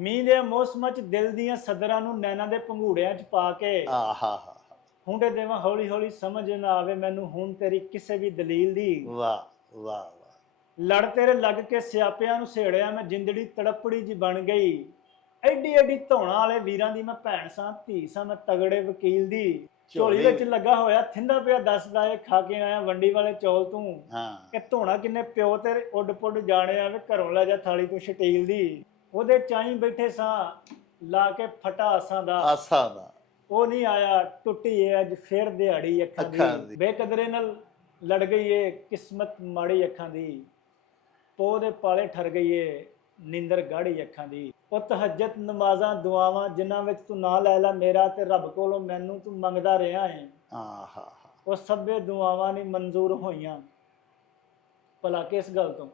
ਮੀਂਹ ਦੇ ਮੌਸਮਾਂ 'ਚ ਦਿਲ ਦੀਆਂ ਸਦਰਾਂ ਨੂੰ ਨੈਣਾ ਦੇ ਪੰਘੂੜਿਆਂ 'ਚ ਪਾ ਕੇ ਆਹਾ ਹੁੰਡੇ ਦੇਵਾਂ ਹੌਲੀ ਹੌਲੀ ਸਮਝ ਨਾ ਆਵੇ ਮੈਨੂੰ ਹੁਣ ਤੇਰੀ ਕਿਸੇ ਵੀ ਦਲੀਲ ਦੀ। ਵਾਹ ਵਾਹ ਵਾਹ। ਲੜ ਤੇਰੇ ਲੱਗ ਕੇ ਸਿਆਪਿਆਂ ਨੂੰ ਸੇੜਿਆ ਮੈਂ ਜਿੰਦੜੀ ਤੜਪੜੀ ਜੀ ਬਣ ਗਈ। ਐਡੀ ਐਡੀ ਧੌਣਾ ਵਾਲੇ ਵੀਰਾਂ ਦੀ ਮੈਂ ਭੈਣ ਸਾਂ ਧੀ ਸਾਂ ਮੈਂ ਤਗੜੇ ਵਕੀਲ ਦੀ। ਝੋਲੀ ਵਿੱਚ ਲੱਗਾ ਹੋਇਆ ਥਿੰਦਾ ਪਿਆ ਦੱਸਦਾ ਏ ਖਾ ਕੇ ਆਇਆ ਵੰਡੀ ਵਾਲੇ ਚੌਲ ਤੂੰ। ਹਾਂ। ਕਿ ਧੋਣਾ ਕਿੰਨੇ ਪਿਓ ਤੇਰੇ ਉੱਡ ਪੁੱਡ ਜਾਣਿਆ ਵੇ ਘਰੋਂ ਲੈ ਜਾ ਥਾਲੀ ਤੋਂ ਸ਼ਟੀਲ ਦੀ। ਉਹਦੇ ਚਾਈ ਬੈਠੇ ਸਾਂ ਲਾ ਕੇ ਫਟਾਸਾਂ ਦਾ। ਆਸਾ ਦਾ। ਉਹ ਨਹੀਂ ਆਇਆ ਟੁੱਟੀ ਏ ਅੱਜ ਫੇਰ ਦਿਹਾੜੀ ਅੱਖਾਂ ਦੀ। ਬੇਕਦਰੇ ਨਾਲ ਲੜ ਗਈ ਏ ਕਿਸਮਤ ਮਾੜੀ ਅੱਖਾਂ ਦੀ। ਪੋ ਦੇ ਪਾਲੇ ਠਰ ਗਈ ਏ ਨਿੰਦਰ ਗਾੜੀ ਅੱਖਾਂ ਦੀ। ਉਹ ਤਹਜਤ ਨਮਾਜ਼ਾਂ ਦੁਆਵਾਂ ਜਿਨ੍ਹਾਂ ਵਿੱਚ ਤੂੰ ਨਾਂ ਲੈ ਲੈ ਮੇਰਾ ਤੇ ਰੱਬ ਕੋਲੋਂ ਮੈਨੂੰ ਤੂੰ ਮੰਗਦਾ ਰਿਹਾ ਏ। ਆਹਾ। ਉਹ ਸਭੇ ਦੁਆਵਾਂ ਨਹੀਂ ਮਨਜ਼ੂਰ ਹੋਈਆਂ। ਭਲਾ ਕਿਸ ਗੱਲ ਤੋਂ?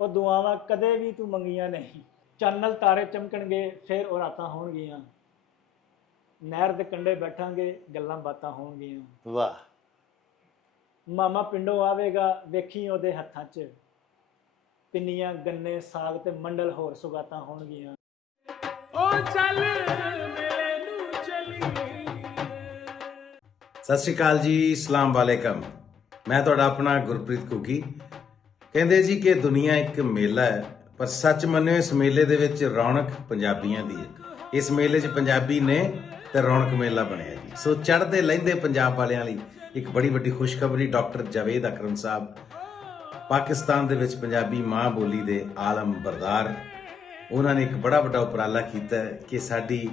ਉਹ ਦੁਆਵਾਂ ਕਦੇ ਵੀ ਤੂੰ ਮੰਗੀਆਂ ਨਹੀਂ। ਚੰਨਲ ਤਾਰੇ ਚਮਕਣਗੇ ਫਿਰ ਉਹ ਰਾਤਾਂ ਹੋਣਗੀਆਂ। ਨਹਿਰ ਦੇ ਕੰਢੇ ਬੈਠਾਂਗੇ ਗੱਲਾਂ ਬਾਤਾਂ ਹੋਣਗੀਆਂ। ਵਾਹ। ਮਾਮਾ ਪਿੰਡੋਂ ਆਵੇਗਾ ਵੇਖੀ ਉਹਦੇ ਹੱਥਾਂ 'ਚ। ਪਿੰਨੀਆਂ ਗੰਨੇ ਸਾਗ ਤੇ ਮੰਡਲ ਹੋਰ ਸੁਗਾਤਾਂ ਹੋਣਗੀਆਂ। ਉਹ ਚੱਲ ਮੇਰੇ ਨੂੰ ਚਲੀ। ਸਤਿ ਸ਼੍ਰੀ ਅਕਾਲ ਜੀ ਅਸਲਾਮ ਵਾਲੇਕਮ। ਮੈਂ ਤੁਹਾਡਾ ਆਪਣਾ ਗੁਰਪ੍ਰੀਤ ਕੁਕੀ ਕਹਿੰਦੇ ਜੀ ਕਿ ਦੁਨੀਆ ਇੱਕ ਮੇਲਾ ਹੈ, ਪਰ ਸੱਚ ਮੰਨਿਓ ਇਸ ਮੇਲੇ ਦੇ ਵਿੱਚ ਰੌਣਕ ਪੰਜਾਬੀਆਂ ਦੀ ਹੈ। ਇਸ ਮੇਲੇ 'ਚ ਪੰਜਾਬੀ ਨੇ ਤੇ ਰੌਣਕ ਮੇਲਾ ਬਣਿਆ ਜੀ। ਸੋ ਚੜ੍ਹਦੇ ਲਹਿੰਦੇ ਪੰਜਾਬ ਵਾਲਿਆਂ ਲਈ ਇੱਕ ਬੜੀ ਵੱਡੀ ਖੁਸ਼ਖਬਰੀ ਡਾਕਟਰ ਜਾਵੇਦ ਅਕਰਮ ਸਾਹਿਬ, ਪਾਕਿਸਤਾਨ ਦੇ ਵਿੱਚ ਪੰਜਾਬੀ ਮਾਂ ਬੋਲੀ ਦੇ ਆਲਮ ਬਰਦਾਰ। ਉਹਨਾਂ ਨੇ ਇੱਕ ਬੜਾ ਵੱਡਾ ਉਪਰਾਲਾ ਕੀਤਾ ਕਿ ਸਾਡੀ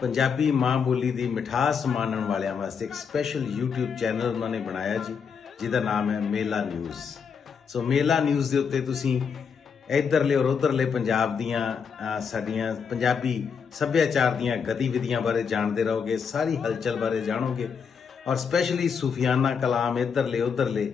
ਪੰਜਾਬੀ ਮਾਂ ਬੋਲੀ ਦੀ ਮਿਠਾਸ ਮਾਣਨ ਵਾਲਿਆਂ ਵਾਸਤੇ ਇੱਕ ਸਪੈਸ਼ਲ YouTube ਚੈਨਲ ਉਹਨਾਂ ਨੇ ਬਣਾਇਆ ਜੀ, ਜਿਹਦਾ ਨਾਮ ਹੈ ਮੇਲਾ ਨਿਊਜ਼। ਸੋ ਮੇਲਾ ਨਿਊਜ਼ ਦੇ ਉੱਤੇ ਤੁਸੀਂ ਇੱਧਰਲੇ ਔਰ ਉੱਧਰਲੇ ਪੰਜਾਬ ਦੀਆਂ ਸਾਡੀਆਂ ਪੰਜਾਬੀ ਸੱਭਿਆਚਾਰ ਦੀਆਂ ਗਤੀਵਿਧੀਆਂ ਬਾਰੇ ਜਾਣਦੇ ਰਹੋਗੇ, ਸਾਰੀ ਹਲਚਲ ਬਾਰੇ ਜਾਣੋਗੇ। ਔਰ ਸਪੈਸ਼ਲੀ ਸੂਫੀਆਨਾ ਕਲਾਮ ਇੱਧਰਲੇ ਉੱਧਰਲੇ,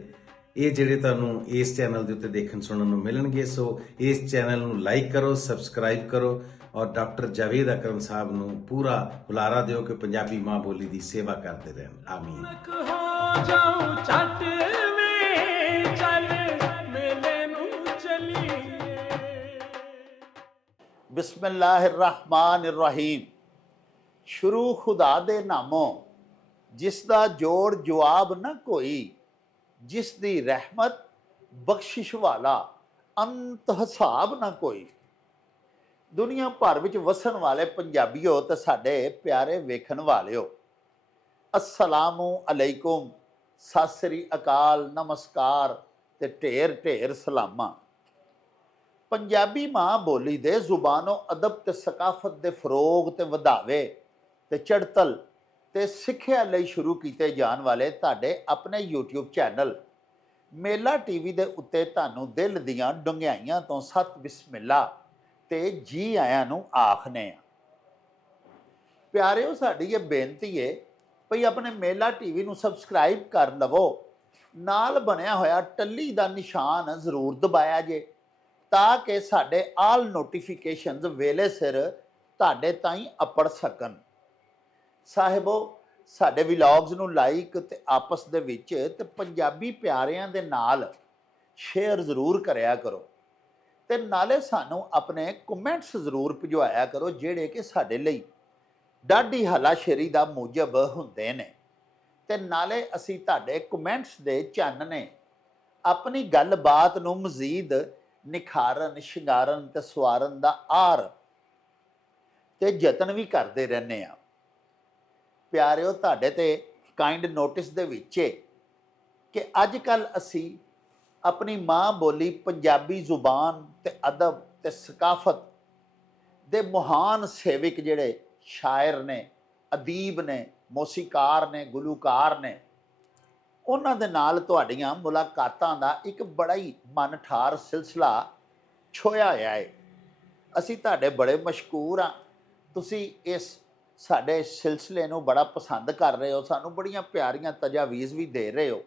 ਇਹ ਜਿਹੜੇ ਤੁਹਾਨੂੰ ਇਸ ਚੈਨਲ ਦੇ ਉੱਤੇ ਦੇਖਣ ਸੁਣਨ ਨੂੰ ਮਿਲਣਗੇ। ਸੋ ਇਸ ਚੈਨਲ ਨੂੰ ਲਾਈਕ ਕਰੋ ਸਬਸਕ੍ਰਾਈਬ ਕਰੋ ਔਰ ਡਾਕਟਰ ਜਾਵੇਦ ਅਕਰਮ ਸਾਹਿਬ ਨੂੰ ਪੂਰਾ ਹੁਲਾਰਾ ਦਿਓ ਕਿ ਪੰਜਾਬੀ ਮਾਂ ਬੋਲੀ ਦੀ ਸੇਵਾ ਕਰਦੇ ਰਹਿਣ। ਆਮੀਨ। ਬਿਸਮਿਲ੍ਲਾਹਿਰਰਹਿਮਾਨਿਰਰਹੀਮ ਸ਼ੁਰੂ ਖੁਦਾ ਦੇ ਨਾਮੋਂ ਜਿਸ ਦਾ ਜੋੜ ਜਵਾਬ ਨਾ ਕੋਈ ਜਿਸ ਦੀ ਰਹਿਮਤ ਬਖਸ਼ਿਸ਼ ਵਾਲਾ ਅੰਤ ਹਿਸਾਬ ਨਾ ਕੋਈ ਦੁਨੀਆ ਭਰ ਵਿੱਚ ਵਸਣ ਵਾਲੇ ਪੰਜਾਬੀਓ ਤੇ ਸਾਡੇ ਪਿਆਰੇ ਵੇਖਣ ਵਾਲਿਓ ਅਸਲਾਮੁ ਅਲੈਕੁਮ ਸਤਿ ਸ੍ਰੀ ਅਕਾਲ ਨਮਸਕਾਰ ਤੇ ਢੇਰ ਢੇਰ ਸਲਾਮਾਂ ਪੰਜਾਬੀ ਮਾਂ ਬੋਲੀ ਦੇ ਜ਼ੁਬਾਨੋ ਅਦਬ ਤੇ ਸਕਾਫਤ ਦੇ ਫਰੋਗ ਤੇ ਵਧਾਵੇ ਤੇ ਚੜਤਲ ਤੇ ਸਿੱਖਿਆ ਲਈ ਸ਼ੁਰੂ ਕੀਤੇ ਜਾਣ ਵਾਲੇ ਤੁਹਾਡੇ ਆਪਣੇ YouTube ਚੈਨਲ ਮੇਲਾ ਟੀਵੀ ਦੇ ਉੱਤੇ ਤੁਹਾਨੂੰ ਦਿਲ ਦੀਆਂ ਡੁੰਗਿਆਈਆਂ ਤੋਂ ਸਤ ਬਿਸਮਿਲ੍ਲਾ ਤੇ ਜੀ ਆਇਆਂ ਨੂੰ ਆਖਨੇ ਆ ਪਿਆਰਿਓ ਸਾਡੀ ਇਹ ਬੇਨਤੀ ਏ ਭਈ ਆਪਣੇ ਮੇਲਾ ਟੀਵੀ ਨੂੰ ਸਬਸਕ੍ਰਾਈਬ ਕਰ ਲਵੋ ਨਾਲ ਬਣਿਆ ਹੋਇਆ ਟੱਲੀ ਦਾ ਨਿਸ਼ਾਨ ਜ਼ਰੂਰ ਦਬਾਇਆ ਜੇ ਤਾਂ ਕਿ ਸਾਡੇ ਆਲ ਨੋਟੀਫਿਕੇਸ਼ਨਸ ਵੇਲੇ ਸਿਰ ਤੁਹਾਡੇ ਤਾਈਂ ਅਪੜ ਸਕਣ। ਸਾਹਿਬੋ, ਸਾਡੇ ਵਲੌਗਸ ਨੂੰ ਲਾਈਕ ਤੇ ਆਪਸ ਦੇ ਵਿੱਚ ਤੇ ਪੰਜਾਬੀ ਪਿਆਰਿਆਂ ਦੇ ਨਾਲ ਸ਼ੇਅਰ ਜ਼ਰੂਰ ਕਰਿਆ ਕਰੋ। ਤੇ ਨਾਲੇ ਸਾਨੂੰ ਆਪਣੇ ਕਮੈਂਟਸ ਜ਼ਰੂਰ ਭਜਵਾਇਆ ਕਰੋ ਜਿਹੜੇ ਕਿ ਸਾਡੇ ਲਈ ਡਾਢੀ ਹਲਾਸ਼ੇਰੀ ਦਾ ਮੂਜਬ ਹੁੰਦੇ ਨੇ। ਤੇ ਨਾਲੇ ਅਸੀਂ ਤੁਹਾਡੇ ਕਮੈਂਟਸ ਦੇ ਚਾਨਣੇ ਆਪਣੀ ਗੱਲਬਾਤ ਨੂੰ ਮਜ਼ੀਦ ਨਿਖਾਰਨ, ਸ਼ਿੰਗਾਰਨ ਤੇ ਸਵਾਰਨ ਦਾ ਆਰ ਤੇ ਯਤਨ ਵੀ ਕਰਦੇ ਰਹਿੰਦੇ ਆ ਪਿਆਰਿਓ, ਤੁਹਾਡੇ ਤੇ ਕਾਈਂਡ ਨੋਟਿਸ ਦੇ ਵਿੱਚ ਏ ਕਿ ਅੱਜ ਕੱਲ ਅਸੀਂ ਆਪਣੀ ਮਾਂ ਬੋਲੀ ਪੰਜਾਬੀ ਜ਼ੁਬਾਨ ਤੇ ਅਦਬ ਤੇ ਸਕਾਫਤ ਦੇ ਮਹਾਨ ਸੇਵਕ ਜਿਹੜੇ ਸ਼ਾਇਰ ਨੇ, ਅਦੀਬ ਨੇ, ਮੌਸੀਕਾਰ ਨੇ, ਗੁਲੂਕਾਰ ਨੇ ਉਹਨਾਂ ਦੇ ਨਾਲ ਤੁਹਾਡੀਆਂ ਮੁਲਾਕਾਤਾਂ ਦਾ ਇੱਕ ਬੜਾ ਹੀ ਮਨ ਠਾਰ ਸਿਲਸਿਲਾ ਛੋਇਆ ਹੋਇਆ ਹੈ। ਅਸੀਂ ਤੁਹਾਡੇ ਬੜੇ ਮਸ਼ਕੂਰ ਆ ਤੁਸੀਂ ਇਸ ਸਾਡੇ ਸਿਲਸਿਲੇ ਨੂੰ ਬੜਾ ਪਸੰਦ ਕਰ ਰਹੇ ਹੋ। ਸਾਨੂੰ ਬੜੀਆਂ ਪਿਆਰੀਆਂ ਤਜਾਵੀਜ਼ ਵੀ ਦੇ ਰਹੇ ਹੋ।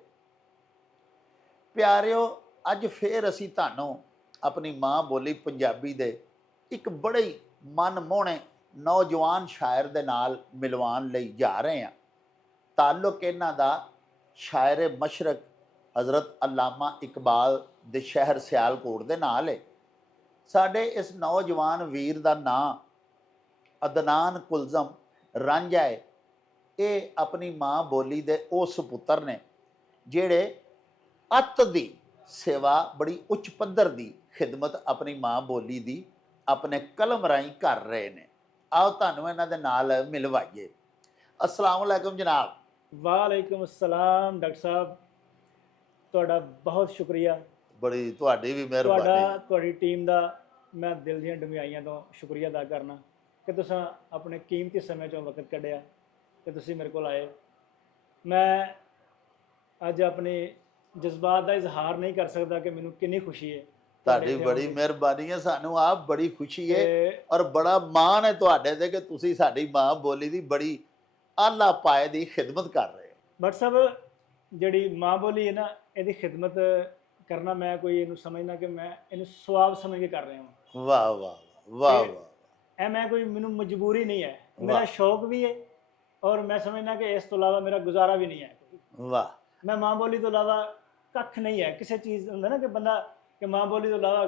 ਪਿਆਰਿਓ, ਅੱਜ ਫੇਰ ਅਸੀਂ ਤੁਹਾਨੂੰ ਆਪਣੀ ਮਾਂ ਬੋਲੀ ਪੰਜਾਬੀ ਦੇ ਇੱਕ ਬੜੇ ਹੀ ਮਨਮੋਹਣੇ ਨੌਜਵਾਨ ਸ਼ਾਇਰ ਦੇ ਨਾਲ ਮਿਲਵਾਉਣ ਲਈ ਜਾ ਰਹੇ ਹਾਂ। ਤਾਲੁਕ ਇਹਨਾਂ ਦਾ ਸ਼ਾਇਰ ਮਸ਼ਰਕ ਹਜ਼ਰਤ ਅਲਾਮਾ ਇਕਬਾਲ ਦੇ ਸ਼ਹਿਰ ਸਿਆਲਕੋਟ ਦੇ ਨਾਲ ਹੈ ਸਾਡੇ ਇਸ ਨੌਜਵਾਨ ਵੀਰ ਦਾ ਨਾਂ ਅਦਨਾਨ ਕੁਲਜ਼ਮ ਰਾਂਝਾ ਹੈ ਇਹ ਆਪਣੀ ਮਾਂ ਬੋਲੀ ਦੇ ਉਹ ਸੁਪੁੱਤਰ ਨੇ ਜਿਹੜੇ ਅੱਤ ਦੀ ਸੇਵਾ ਬੜੀ ਉੱਚ ਪੱਧਰ ਦੀ ਖਿਦਮਤ ਆਪਣੀ ਮਾਂ ਬੋਲੀ ਦੀ ਆਪਣੇ ਕਲਮ ਰਾਹੀਂ ਕਰ ਰਹੇ ਨੇ ਆਓ ਤੁਹਾਨੂੰ ਇਹਨਾਂ ਦੇ ਨਾਲ ਮਿਲਵਾਈਏ ਅਸਲਾਮ ਅਲੈਕੁਮ ਜਨਾਬ ਵਾਲੇਕੁਮ ਅਸਲਾਮ ਡਾਕਟਰ ਸਾਹਿਬ। ਤੁਹਾਡਾ ਬਹੁਤ ਸ਼ੁਕਰੀਆ। ਬੜੀ ਤੁਹਾਡੀ ਵੀ ਤੁਹਾਡਾ ਮਿਹਰਬਾਨੀ। ਤੁਹਾਡੀ ਟੀਮ ਦਾ ਮੈਂ ਦਿਲ ਦੀਆਂ ਡੁੰਗਾਈਆਂ ਤੋਂ ਸ਼ੁਕਰੀਆ ਅਦਾ ਕਰਨਾ। ਕਿ ਤੁਸੀਂ ਆਪਣੇ ਕੀਮਤੀ ਸਮੇਂ ਚੋਂ ਵਕਤ ਕੱਢਿਆ ਤੇ ਤੁਸੀਂ ਮੇਰੇ ਕੋਲ ਆਏ। ਮੈਂ ਅੱਜ ਆਪਣੇ ਜਜ਼ਬਾਤ ਦਾ ਇਜ਼ਹਾਰ ਨਹੀਂ ਕਰ ਸਕਦਾ ਕਿ ਮੈਨੂੰ ਕਿੰਨੀ ਖੁਸ਼ੀ ਹੈ। ਤੁਹਾਡੀ ਇੱਥੇ ਬੜੀ ਆਉਣ ਦੀ। ਮਿਹਰਬਾਨੀ ਹੈ ਸਾਨੂੰ ਆਪ ਬੜੀ ਖੁਸ਼ੀ ਹੈ ਤੇ ਔਰ ਬੜਾ ਮਾਣ ਹੈ ਤੁਹਾਡੇ ਤੇ ਕਿ ਤੁਸੀਂ ਸਾਡੀ ਮਾਂ ਬੋਲੀ ਦੀ ਬੜੀ ਆਲਾ ਪਾਏ ਦੀ ਖਿਦਮਤ ਕਰ ਰਹੇ ਬਟ ਸਾਹਿਬ ਜਿਹੜੀ ਮਾਂ ਬੋਲੀ ਹੈ ਨਾ ਇਹਦੀ ਖਿਦਮਤ ਕਰਨਾ ਮੈਂ ਕੋਈ ਇਹਨੂੰ ਸਮਝਣਾ ਕਿ ਮੈਂ ਇਹਨੂੰ ਸਵਾਬ ਸਮਝ ਕੇ ਕਰ ਰਿਹਾ ਹਾਂ। ਵਾਹ ਵਾਹ ਵਾਹ ਵਾਹ। ਇਹ ਮੈਂ ਕੋਈ ਮੈਨੂੰ ਮਜਬੂਰੀ ਨਹੀਂ ਹੈ। ਮੇਰਾ। ਸ਼ੌਕ ਵੀ ਹੈ ਔਰ ਮੈਂ ਸਮਝਣਾ ਕਿ ਇਸ ਤੋਂ ਇਲਾਵਾ ਮੇਰਾ ਗੁਜ਼ਾਰਾ ਵੀ ਨਹੀਂ ਹੈ। ਵਾਹ। ਮੈਂ ਮਾਂ ਬੋਲੀ ਤੋਂ ਇਲਾਵਾ ਕੱਖ ਨਹੀਂ ਹੈ। ਕਿਸੇ ਚੀਜ਼ ਹੁੰਦਾ ਨਾ ਕਿ ਬੰਦਾ ਕਿ ਮਾਂ ਬੋਲੀ ਤੋਂ ਇਲਾਵਾ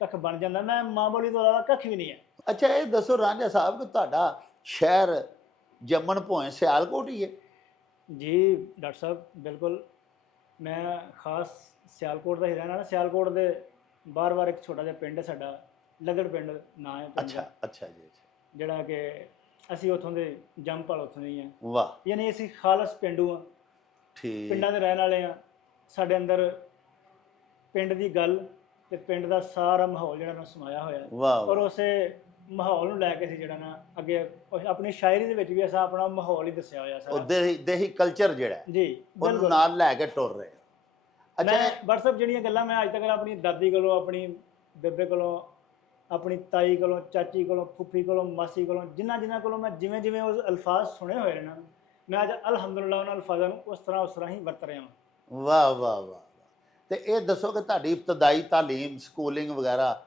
ਕੱਖ ਬਣ ਜਾਂਦਾ। ਮੈਂ ਮਾਂ ਬੋਲੀ ਤੋਂ ਇਲਾਵਾ ਕੱਖ ਵੀ ਨਹੀਂ ਹੈ। ਅੱਛਾ ਇਹ ਦੱਸੋ ਰਾਂਝਾ ਸਾਹਿਬ ਕਿ ਤੁਹਾਡਾ ਸ਼ਹਿਰ ਜੰਮਣ ਭੋਏ ਸਿਆਲਕੋਟ ਹੀ ਹੈ ਜੀ ਡਾਕਟਰ ਸਾਹਿਬ ਬਿਲਕੁਲ। ਮੈਂ ਖਾਸ ਸਿਆਲਕੋਟ ਦਾ ਹੀ ਰਹਿਣਾ ਨਾ ਸਿਆਲਕੋਟ ਦੇ ਬਾਰ-ਬਾਰ ਇੱਕ ਛੋਟਾ ਜਿਹਾ ਪਿੰਡ ਹੈ ਸਾਡਾ। ਲਗੜ ਪਿੰਡ ਨਾਂ ਹੈ ਪਿੰਡ। ਅੱਛਾ ਦਾ, ਅੱਛਾ ਜੀ ਅੱਛਾ। ਜਿਹੜਾ ਕਿ ਅਸੀਂ ਉੱਥੋਂ ਦੇ ਜੰਮਪਲ ਉੱਥੋਂ ਦੇ ਹੀ ਹਾਂ। ਵਾਹ। ਯਾਨੀ ਅਸੀਂ ਖਾਲਸ ਪਿੰਡੂ ਹਾਂ। ਠੀਕ। ਪਿੰਡਾਂ ਦੇ ਰਹਿਣ ਵਾਲੇ ਆ ਸਾਡੇ ਅੰਦਰ ਪਿੰਡ ਦੀ ਗੱਲ ਤੇ ਪਿੰਡ ਦਾ ਸਾਰਾ ਮਾਹੌਲ ਜਿਹੜਾ ਨਾ ਸਮਾਇਆ ਹੋਇਆ। ਹੈ। ਵਾਹ। ਔਰ ਵਾਹ। ਉਸੇ ਮਾਹੌਲ ਨੂੰ ਲੈ ਕੇ ਅਸੀਂ ਜਿਹੜਾ ਨਾ ਅੱਗੇ ਉਹ ਆਪਣੀ ਸ਼ਾਇਰੀ ਦੇ ਵਿੱਚ ਵੀ ਅਸਾਂ ਆਪਣਾ ਮਾਹੌਲ ਹੀ ਦੱਸਿਆ ਹੋਇਆ ਉਹ ਸਾਰਾ ਦੇਹੀ ਦੇਹੀ ਕਲਚਰ ਜਿਹੜਾ ਹੈ, ਜੀ ਉਹਨੂੰ ਬਿਲਕੁਲ। ਨਾਲ ਲੈ ਕੇ ਟੁਰ ਰਹੇ ਅੱਛਾ। ਮੈਂ WhatsApp ਜਿਹੜੀਆਂ ਗੱਲਾਂ ਮੈਂ ਅੱਜ ਤੱਕ ਆਪਣੀ ਦਾਦੀ ਕੋਲੋਂ ਆਪਣੀ ਬੇਬੇ ਕੋਲੋਂ ਆਪਣੀ ਤਾਈ ਕੋਲੋਂ ਚਾਚੀ ਕੋਲੋਂ ਫੁੱਫੀ ਕੋਲੋਂ ਮਾਸੀ ਕੋਲੋਂ ਜਿਨ੍ਹਾਂ ਜਿਨ੍ਹਾਂ ਕੋਲੋਂ ਮੈਂ ਜਿਵੇਂ ਜਿਵੇਂ ਉਹ ਅਲਫਾਜ਼ ਸੁਣੇ ਹੋਏ ਨੇ ਨਾ ਮੈਂ ਅੱਜ ਅਲਹਮਦੁਲਿਲਾ ਉਹਨਾਂ ਅਲਫਾਜ਼ਾਂ ਨੂੰ ਉਸ ਤਰ੍ਹਾਂ ਉਸ ਤਰ੍ਹਾਂ ਹੀ ਵਰਤ ਰਿਹਾ ਹਾਂ। ਵਾਹ ਵਾਹ ਵਾਹ ਵਾਹ। ਤੇ ਇਹ ਦੱਸੋ ਕਿ ਤੁਹਾਡੀ ਇਬਤਦਾਈ ਤਾਲੀਮ ਸਕੂਲਿੰਗ ਵਗੈਰਾ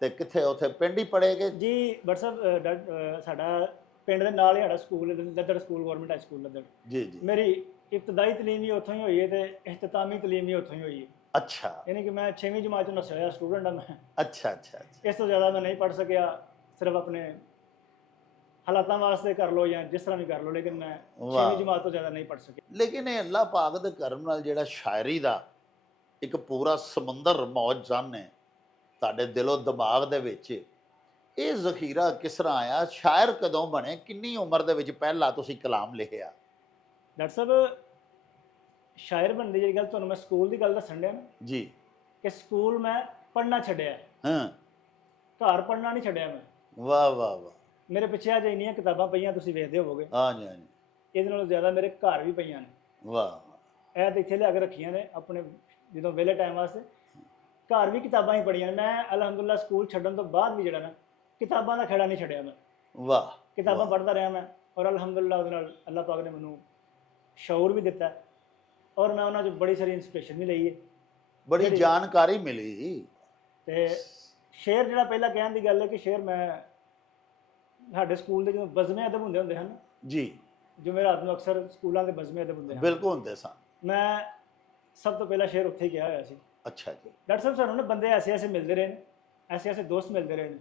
ਤੇ ਕਿੱਥੇ ਉੱਥੇ ਪਿੰਡ ਹੀ ਪੜ੍ਹੇਗੇ ਜੀ WhatsApp ਸਾਡਾ ਪਿੰਡ ਦੇ ਨਾਲ ਹੀ ਸਾਡਾ school Laddar school government high school Laddar. ਜੀ ਜੀ। ਮੇਰੀ ਇਬਤਦਾਈ ਤਾਲੀਮ ਵੀ ਉੱਥੋਂ ਹੀ ਹੋਈ ਹੈ ਤੇ ਇਖਤਤਾਮੀ ਤਾਲੀਮ ਵੀ ਉੱਥੋਂ ਹੀ ਹੋਈ ਹੈ। ਅੱਛਾ। ਯਾਨੀ ਕਿ ਮੈਂ 6ਵੀਂ ਜਮਾਤ ਚੋਂ ਨਸਿਆ ਹੋਇਆ ਸਟੂਡੈਂਟ ਹਾਂ ਮੈਂ। ਅੱਛਾ ਅੱਛਾ ਇਸ ਤੋਂ ਜ਼ਿਆਦਾ ਮੈਂ ਨਹੀਂ ਪੜ ਸਕਿਆ ਸਿਰਫ ਆਪਣੇ ਹਾਲਾਤਾਂ ਵਾਸਤੇ ਕਰ ਲਓ ਜਾਂ ਜਿਸ ਤਰ੍ਹਾਂ ਵੀ ਕਰ ਲਓ ਲੇਕਿਨ ਮੈਂ ਵਾਹ। 6ਵੀਂ ਜਮਾਤ ਤੋਂ ਜ਼ਿਆਦਾ ਨਹੀਂ ਪੜ ਸਕਿਆ। ਲੇਕਿਨ ਇਹ ਅੱਲਾਹ ਪਾਕ ਦੇ ਕਰਮ ਨਾਲ ਜਿਹੜਾ ਸ਼ਾਇਰੀ ਦਾ ਇੱਕ ਪੂਰਾ ਸਮੁੰਦਰ ਮੌਜ ਜਨ ਹੈ ਤੁਹਾਡੇ ਦਿਲੋਂ ਦਿਮਾਗ ਦੇ ਵਿੱਚ ਇਹ ਜ਼ਖੀਰਾ ਕਿਸ ਤਰ੍ਹਾਂ ਆਇਆ? ਸ਼ਾਇਰ ਕਦੋਂ ਬਣੇ? ਕਿੰਨੀ ਉਮਰ ਦੇ ਵਿੱਚ ਪਹਿਲਾ ਤੁਸੀਂ ਕਲਾਮ ਲਿਖਿਆ? ਡਾਕਟਰ ਸਾਹਿਬ ਸ਼ਾਇਰ ਬਣਦੀ ਜਿਹੜੀ ਗੱਲ ਤੁਹਾਨੂੰ ਮੈਂ ਸਕੂਲ ਦੀ ਗੱਲ ਦੱਸਣ ਡਿਆ ਨਾ ਜੀ। ਕਿ ਸਕੂਲ ਮੈਂ ਪੜਨਾ ਛੱਡਿਆ। ਹਾਂ। ਘਰ ਪੜਨਾ ਨਹੀਂ ਛੱਡਿਆ ਮੈਂ। ਵਾਹ ਵਾਹ ਵਾਹ। ਮੇਰੇ ਪਿੱਛੇ ਅਜੇ ਇੰਨੀਆਂ ਕਿਤਾਬਾਂ ਪਈਆਂ ਤੁਸੀਂ ਵੇਖਦੇ ਹੋਵੋਗੇ। ਹਾਂਜੀ ਹਾਂਜੀ ਇਹਦੇ ਨਾਲੋਂ ਜ਼ਿਆਦਾ ਮੇਰੇ ਘਰ ਵੀ ਪਈਆਂ ਨੇ। ਵਾਹ ਇਹ ਤੇ ਇੱਥੇ ਲਿਆ ਕੇ ਰੱਖੀਆਂ ਨੇ ਆਪਣੇ ਜਦੋਂ ਵਿਹਲੇ ਟਾਈਮ ਵਾਸਤੇ। ਘਰ ਵੀ ਕਿਤਾਬਾਂ ਹੀ ਪੜੀਆਂ ਨੇ ਮੈਂ ਅਲਹਮਦੁਲਿਲਾ ਸਕੂਲ ਛੱਡਣ ਤੋਂ ਬਾਅਦ ਵੀ ਜਿਹੜਾ ਨਾ ਕਿਤਾਬਾਂ ਦਾ ਖੇੜਾ ਨਹੀਂ ਛੱਡਿਆ ਮੈਂ। ਵਾਹ ਕਿਤਾਬਾਂ। ਪੜ੍ਹਦਾ ਰਿਹਾ ਮੈਂ ਔਰ ਅਲਹਮਦੁਲਿਲਾ ਉਹਦੇ ਨਾਲ ਅੱਲਾਹ ਪਾਕ ਨੇ ਮੈਨੂੰ ਸ਼ੌਰ ਵੀ ਦਿੱਤਾ ਔਰ ਮੈਂ ਉਹਨਾਂ 'ਚ ਬੜੀ ਸਾਰੀ ਇਨਸਪੀਰੇਸ਼ਨ ਵੀ ਲਈ ਹੈ। ਬੜੀ ਜਾਣਕਾਰੀ ਮਿਲੀ। ਤੇ ਸ਼ੇਰ ਜਿਹੜਾ ਪਹਿਲਾਂ ਕਹਿਣ ਦੀ ਗੱਲ ਹੈ ਕਿ ਸ਼ੇਰ ਮੈਂ ਸਾਡੇ ਸਕੂਲ ਦੇ ਜਦੋਂ ਬਜ਼ਮੇ ਅਦਬ ਹੁੰਦੇ ਹੁੰਦੇ ਹਨ ਜੀ। ਜੁਮੇਰਾਤ ਨੂੰ ਅਕਸਰ ਸਕੂਲਾਂ ਦੇ ਬਜ਼ਮੇ ਅਦਬ ਹੁੰਦੇ ਹਨ। ਬਿਲਕੁਲ ਹੁੰਦੇ ਸਨ। ਮੈਂ ਸਭ ਤੋਂ ਪਹਿਲਾਂ ਸ਼ੇਰ ਉੱਥੇ ਹੀ ਗਿਆ ਹੋਇਆ ਸੀ। ਅੱਛਾ ਜੀ। ਡਾਕਟਰ ਸਾਹਿਬ ਸਾਨੂੰ ਨਾ ਬੰਦੇ ਐਸੇ ਐਸੇ ਮਿਲਦੇ ਰਹੇ ਨੇ ਐਸੇ ਐਸੇ ਦੋਸਤ ਮਿਲਦੇ ਰਹੇ ਨੇ।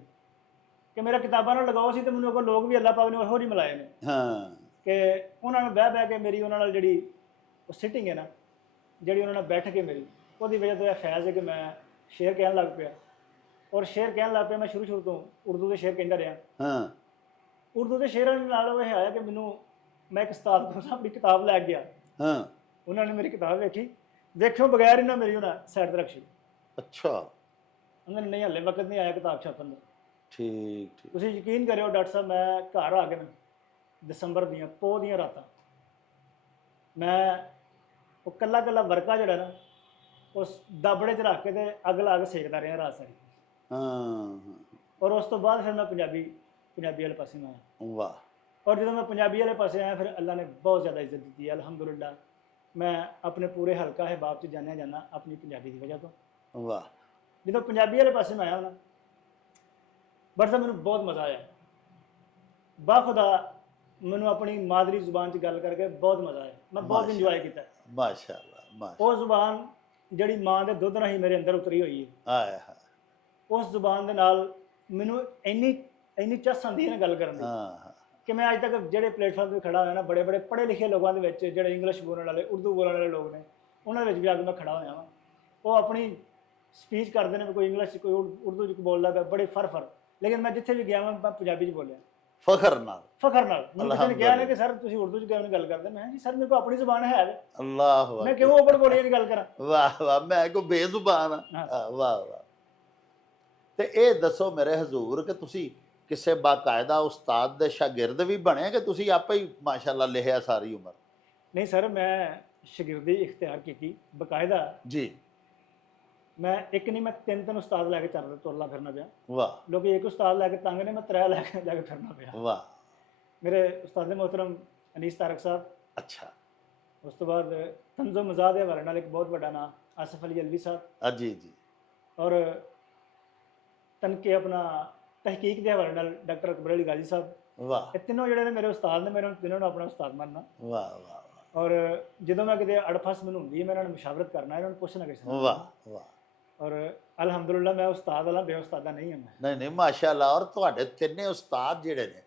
ਕਿ ਮੇਰਾ ਕਿਤਾਬਾਂ ਨਾਲ ਲਗਾਓ ਸੀ ਤੇ ਮੈਨੂੰ ਅੱਗੋਂ ਲੋਕ ਵੀ ਅੱਲਾਹ ਪਾਕ ਨੇ ਹੋਰ ਹੀ ਮਿਲਾਏ ਨੇ। ਹਾਂ। ਕਿ ਉਹਨਾਂ ਨੂੰ ਬਹਿ ਬਹਿ ਕੇ ਮੇਰੀ ਉਹਨਾਂ ਨਾਲ ਜਿਹੜੀ ਉਹ ਸਿਟਿੰਗ ਹੈ ਨਾ ਜਿਹੜੀ ਉਹਨਾਂ ਨਾਲ ਬੈਠ ਕੇ ਮੇਰੀ ਉਹਦੀ ਵਜ੍ਹਾ ਤੋਂ ਇਹ ਫੈਜ਼ ਹੈ ਕਿ ਮੈਂ ਸ਼ੇਰ ਕਹਿਣ ਲੱਗ ਪਿਆ। ਔਰ ਸ਼ੇਰ ਕਹਿਣ ਲੱਗ ਪਿਆ ਮੈਂ ਸ਼ੁਰੂ ਸ਼ੁਰੂ ਤੋਂ ਉਰਦੂ ਦੇ ਸ਼ੇਰ ਕਹਿੰਦਾ ਰਿਹਾ। ਹਾਂ। ਉਰਦੂ ਦੇ ਸ਼ੇਰਾਂ ਦੇ ਨਾਲ ਉਹ ਇਹ ਆਇਆ ਕਿ ਮੈਨੂੰ ਮੈਂ ਇੱਕ ਉਸਤਾਦ ਕੋਲ ਆਪਣੀ ਕਿਤਾਬ ਲੈ ਗਿਆ। ਹਾਂ। ਉਹਨਾਂ ਨੇ ਮੇਰੀ ਕਿਤਾਬ ਵੇਖੀ। ਵੇਖਿਓ ਬਗੈਰ ਇਹਨਾਂ ਮੇਰੀ ਉਹਨਾਂ ਸਾਈਡ ਤੇ ਰੱਖੀ ਅੱਛਾ। ਉਹਨਾਂ ਨਹੀਂ ਹੱਲੇ ਵਕਤ ਨਹੀਂ ਆਇਆ ਕਿਤਾਬ ਛਾਪਣ ਦਾ। ਠੀਕ ਠੀਕ। ਤੁਸੀਂ ਯਕੀਨ ਕਰਿਓ ਡਾਕਟਰ ਸਾਹਿਬ ਮੈਂ ਘਰ ਆ ਕੇ ਨਾ ਦਸੰਬਰ ਦੀਆਂ ਪੋਹ ਦੀਆਂ ਰਾਤਾਂ ਮੈਂ ਉਹ ਕੱਲਾ ਕੱਲਾ ਵਰਕਾ ਜਿਹੜਾ ਨਾ ਉਸ ਦਾਬੜੇ 'ਚ ਰੱਖ ਕੇ ਤੇ ਅੱਗ ਲਾ ਕੇ ਸੇਕਦਾ ਰਿਹਾ ਰਾਤ ਸਾਰੀ। ਹਾਂ। ਔਰ ਉਸ ਤੋਂ ਬਾਅਦ ਫਿਰ ਮੈਂ ਪੰਜਾਬੀ ਪੰਜਾਬੀ ਵਾਲੇ ਪਾਸੇ ਨੂੰ ਆਇਆ। ਵਾਹ। ਔਰ ਜਦੋਂ ਮੈਂ ਪੰਜਾਬੀ ਵਾਲੇ ਪਾਸੇ ਆਇਆ ਫਿਰ ਅੱਲਾ ਨੇ ਬਹੁਤ ਜ਼ਿਆਦਾ ਇੱਜ਼ਤ ਦਿੱਤੀ ਹੈ ਅਲਹਮਦੁਲਿਲਾ। ਮੈਂ ਆਪਣੇ ਪੂਰੇ ਹਲਕਾ ਹੈ ਬਾਪ 'ਚ ਜਾਣਿਆ ਜਾਂਦਾ ਆਪਣੀ ਪੰਜਾਬੀ ਦੀ ਵਜ੍ਹਾ ਤੋਂ। ਵਾਹ। ਜਦੋਂ ਪੰਜਾਬੀ ਵਾਲੇ ਪਾਸੇ ਮੈਂ ਆਇਆ ਨਾ ਬਟ ਮੈਨੂੰ ਬਹੁਤ ਮਜ਼ਾ ਆਇਆ। ਬਾਖੁਦਾ ਮੈਨੂੰ ਆਪਣੀ ਮਾਦਰੀ ਜ਼ੁਬਾਨ 'ਚ ਗੱਲ ਕਰਕੇ ਬਹੁਤ ਮਜ਼ਾ ਆਇਆ। ਮੈਂ ਬਹੁਤ ਇੰਜੋਏ ਕੀਤਾ। ਮਾਸ਼ਾਅੱਲਾ ਮਾਸ਼ਾ ਉਹ ਜ਼ੁਬਾਨ ਜਿਹੜੀ ਮਾਂ ਦੇ ਦੁੱਧ ਰਾਹੀਂ ਮੇਰੇ ਅੰਦਰ ਉਤਰੀ ਹੋਈ ਹੈ। ਹੈ ਉਸ ਜ਼ੁਬਾਨ ਦੇ ਨਾਲ ਮੈਨੂੰ ਇੰਨੀ ਇੰਨੀ ਚਸ ਆਉਂਦੀ ਹੈ ਗੱਲ ਕਰਨ ਦੀ। ਹਾਂ। ਕਿ ਮੈਂ ਅੱਜ ਤੱਕ ਜਿਹੜੇ ਪਲੇਟਫਾਰਮ ਤੇ ਖੜਾ ਹੋਇਆ ਨਾ ਬੜੇ ਬੜੇ ਪੜ੍ਹੇ ਲਿਖੇ ਲੋਕਾਂ ਦੇ ਵਿੱਚ ਜਿਹੜੇ ਇੰਗਲਿਸ਼ ਬੋਲਣ ਵਾਲੇ ਉਰਦੂ ਬੋਲਣ ਵਾਲੇ ਲੋਕ ਨੇ ਉਹਨਾਂ ਦੇ ਵਿੱਚ ਵੀ ਕੇ ਮੈਂ ਖੜਾ ਹੋਇਆ ਵਾਂ। ਉਹ ਆਪਣੀ ਸਪੀਚ ਕਰਦੇ ਨੇ ਕੋਈ ਇੰਗਲਿਸ਼ ਕੋਈ ਉਰ- ਉਰਦੂ ਚ ਬੋਲਦਾ ਪਿਆ ਬੜੇ ਫਰ ਫਰ ਲੇਕਿਨ ਮੈਂ ਜਿੱਥੇ ਵੀ ਗਿਆ ਮੈਂ ਮੈਂ ਪੰਜਾਬੀ ਚ ਬੋਲਿਆ। ਫਖਰ ਨਾਲ। ਫਖਰ ਨਾਲ। ਮੈਨੂੰ ਕਿਹਾ ਨਾ। ਕਿ ਸਰ ਤੁਸੀਂ ਉਰਦੂ ਚ ਨਹੀਂ ਗੱਲ ਕਰਦੇ? ਮੈਂ ਜੀ ਸਰ ਮੇਰੇ ਕੋਲ ਆਪਣੀ ਜ਼ੁਬਾਨ ਹੈ ਵੇ। ਅੱਲਾਹ ਮੈਂ ਵਾਹ ਕਿਉਂ ਓਪਨ ਬੋਲੀਏ ਦੀ ਗੱਲ ਕਰਾਂ? ਵਾਹ ਵਾਹ। ਮੈਂ ਕੋ ਬੇਜ਼ੁਬਾਨ ਆ ਵਾਹ ਵਾਹ। ਤੇ ਇਹ ਦੱਸੋ ਮੇਰੇ ਹਜ਼ੂਰ ਕਿ ਤੁਸੀਂ ਕਿਸੇ ਬਾਕਾਇਦਾ ਉਸਤਾਦ ਦੇ ਸ਼ਾਗਿਰਦ ਵੀ ਬਣੇ ਕਿ ਤੁਸੀਂ ਆਪੇ ਹੀ ਮਾਸ਼ਾਅੱਲਾ ਲਿਖਿਆ ਸਾਰੀ ਉਮਰ? ਨਹੀਂ ਸਰ ਮੈਂ ਸ਼ਾਗਿਰਦੀ ਇਖਤਿਆਰ ਕੀਤੀ ਬਕਾਇਦਾ। ਜੀ। ਮੈਂ ਇੱਕ ਨਹੀਂ ਮੈਂ ਤਿੰਨ ਤਿੰਨ ਉਸਤਾਦ ਲੈ ਕੇ ਚੱਲ ਤੁਰਲਾ ਫਿਰਨਾ ਪਿਆ। ਵਾਹ। ਲੋਕੀ ਇੱਕ ਉਸਤਾਦ ਲੈ ਕੇ ਤੰਗ ਨੇ ਮੈਂ ਤਰੇ ਲੈ ਕੇ ਲੈ ਕੇ ਫਿਰਨਾ ਪਿਆ। ਵਾਹ। ਮੇਰੇ ਉਸਤਾਦ ਮੁਹਤਰਮ ਅਨੀਸ ਤਾਰਕ ਸਾਹਿਬ। ਅੱਛਾ। ਉਸ ਤੋਂ ਬਾਅਦ ਤੰਜ਼ੋ ਮਜ਼ਾਦ ਦੇ ਹਵਾਲੇ ਨਾਲ ਇੱਕ ਬਹੁਤ ਵੱਡਾ ਨਾਮ ਆਸਫ ਅਲੀ ਅਲਵੀ ਸਾਹਿਬ। ਜੀ ਜੀ। ਔਰ ਤਨਕੇ ਆਪਣਾ ਤਹਿਕੀਕ ਦੇ ਹਵਾਲੇ ਨਾਲ ਡਾਕਟਰ ਅਕਬਰ ਅਲੀ ਗਾਜ਼ੀ ਸਾਹਿਬ। ਵਾਹ। ਇਹ ਤਿੰਨੋਂ ਜਿਹੜੇ ਨੇ ਮੇਰੇ ਉਸਤਾਦ ਨੇ ਮੇਰੇ ਤਿੰਨੋਂ ਨੂੰ ਆਪਣਾ ਉਸਤਾਦ ਮੰਨਣਾ ਵਾਹ ਵਾਹ ਔਰ ਜਦੋਂ ਮੈਂ ਕਿਤੇ ਅੜਫਸ ਮੈਨੂੰ ਹੁੰਦੀ ਹੈ ਮੈਂ ਇਹਨਾਂ ਨੂੰ ਮੁਸ਼ਾਵਰਤ ਕਰਨਾ ਇਹਨਾਂ ਨੂੰ ਪੁੱਛਣਾ ਕਿਸੇ ਨੂੰ ਵਾਹ ਵਾਹ। ਔਰ ਅਲਹਮਦੁਲਿਲਾ ਮੈਂ ਉਸਤਾਦ ਵਾਲਾ ਬੇਉਸਤਾਦਾ ਨਹੀਂ ਹਾਂ ਮੈਂ। ਨਹੀਂ ਨਹੀਂ ਮਾਸ਼ਾਅੱਲਾ ਔਰ ਤੁਹਾਡੇ ਤਿੰਨੇ ਉਸਤਾਦ ਜਿਹੜੇ ਨੇ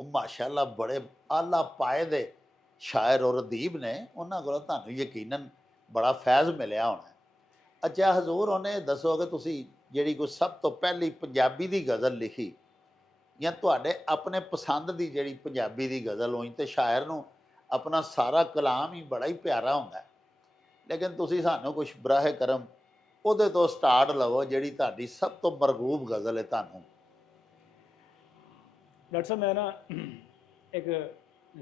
ਉਹ ਮਾਸ਼ਾਅੱਲਾ ਬੜੇ ਆਲਾ ਪਾਏ ਦੇ ਸ਼ਾਇਰ ਔਰ ਅਦੀਬ ਨੇ। ਉਹਨਾਂ ਕੋਲੋਂ ਤੁਹਾਨੂੰ ਯਕੀਨਨ ਬੜਾ ਫੈਜ਼ ਮਿਲਿਆ ਹੋਣਾ ਅੱਛਾ ਹਜ਼ੂਰ ਉਹਨੇ ਦੱਸੋ ਕਿ ਤੁਸੀਂ ਜਿਹੜੀ ਕੋਈ ਸਭ ਤੋਂ ਪਹਿਲੀ ਪੰਜਾਬੀ ਦੀ ਗਜ਼ਲ ਲਿਖੀ ਜਾਂ ਤੁਹਾਡੇ ਆਪਣੇ ਪਸੰਦ ਦੀ ਜਿਹੜੀ ਪੰਜਾਬੀ ਦੀ ਗਜ਼ਲ ਹੋਈ ਤੇ ਸ਼ਾਇਰ ਨੂੰ ਆਪਣਾ ਸਾਰਾ ਕਲਾਮ ਹੀ ਬੜਾ ਹੀ ਪਿਆਰਾ ਹੁੰਦਾ ਲੇਕਿਨ ਤੁਸੀਂ ਸਾਨੂੰ ਕੁਝ ਬਰਾਹ ਕਰਮ ਉਹਦੇ ਤੋਂ ਸਟਾਰਟ ਲਵੋ ਜਿਹੜੀ ਤੁਹਾਡੀ ਸਭ ਤੋਂ ਮਰਗੂਬ ਗਜ਼ਲ ਹੈ ਤੁਹਾਨੂੰ। ਡਾਕਟਰ ਸਾਹਿਬ ਮੈਂ ਨਾ ਇੱਕ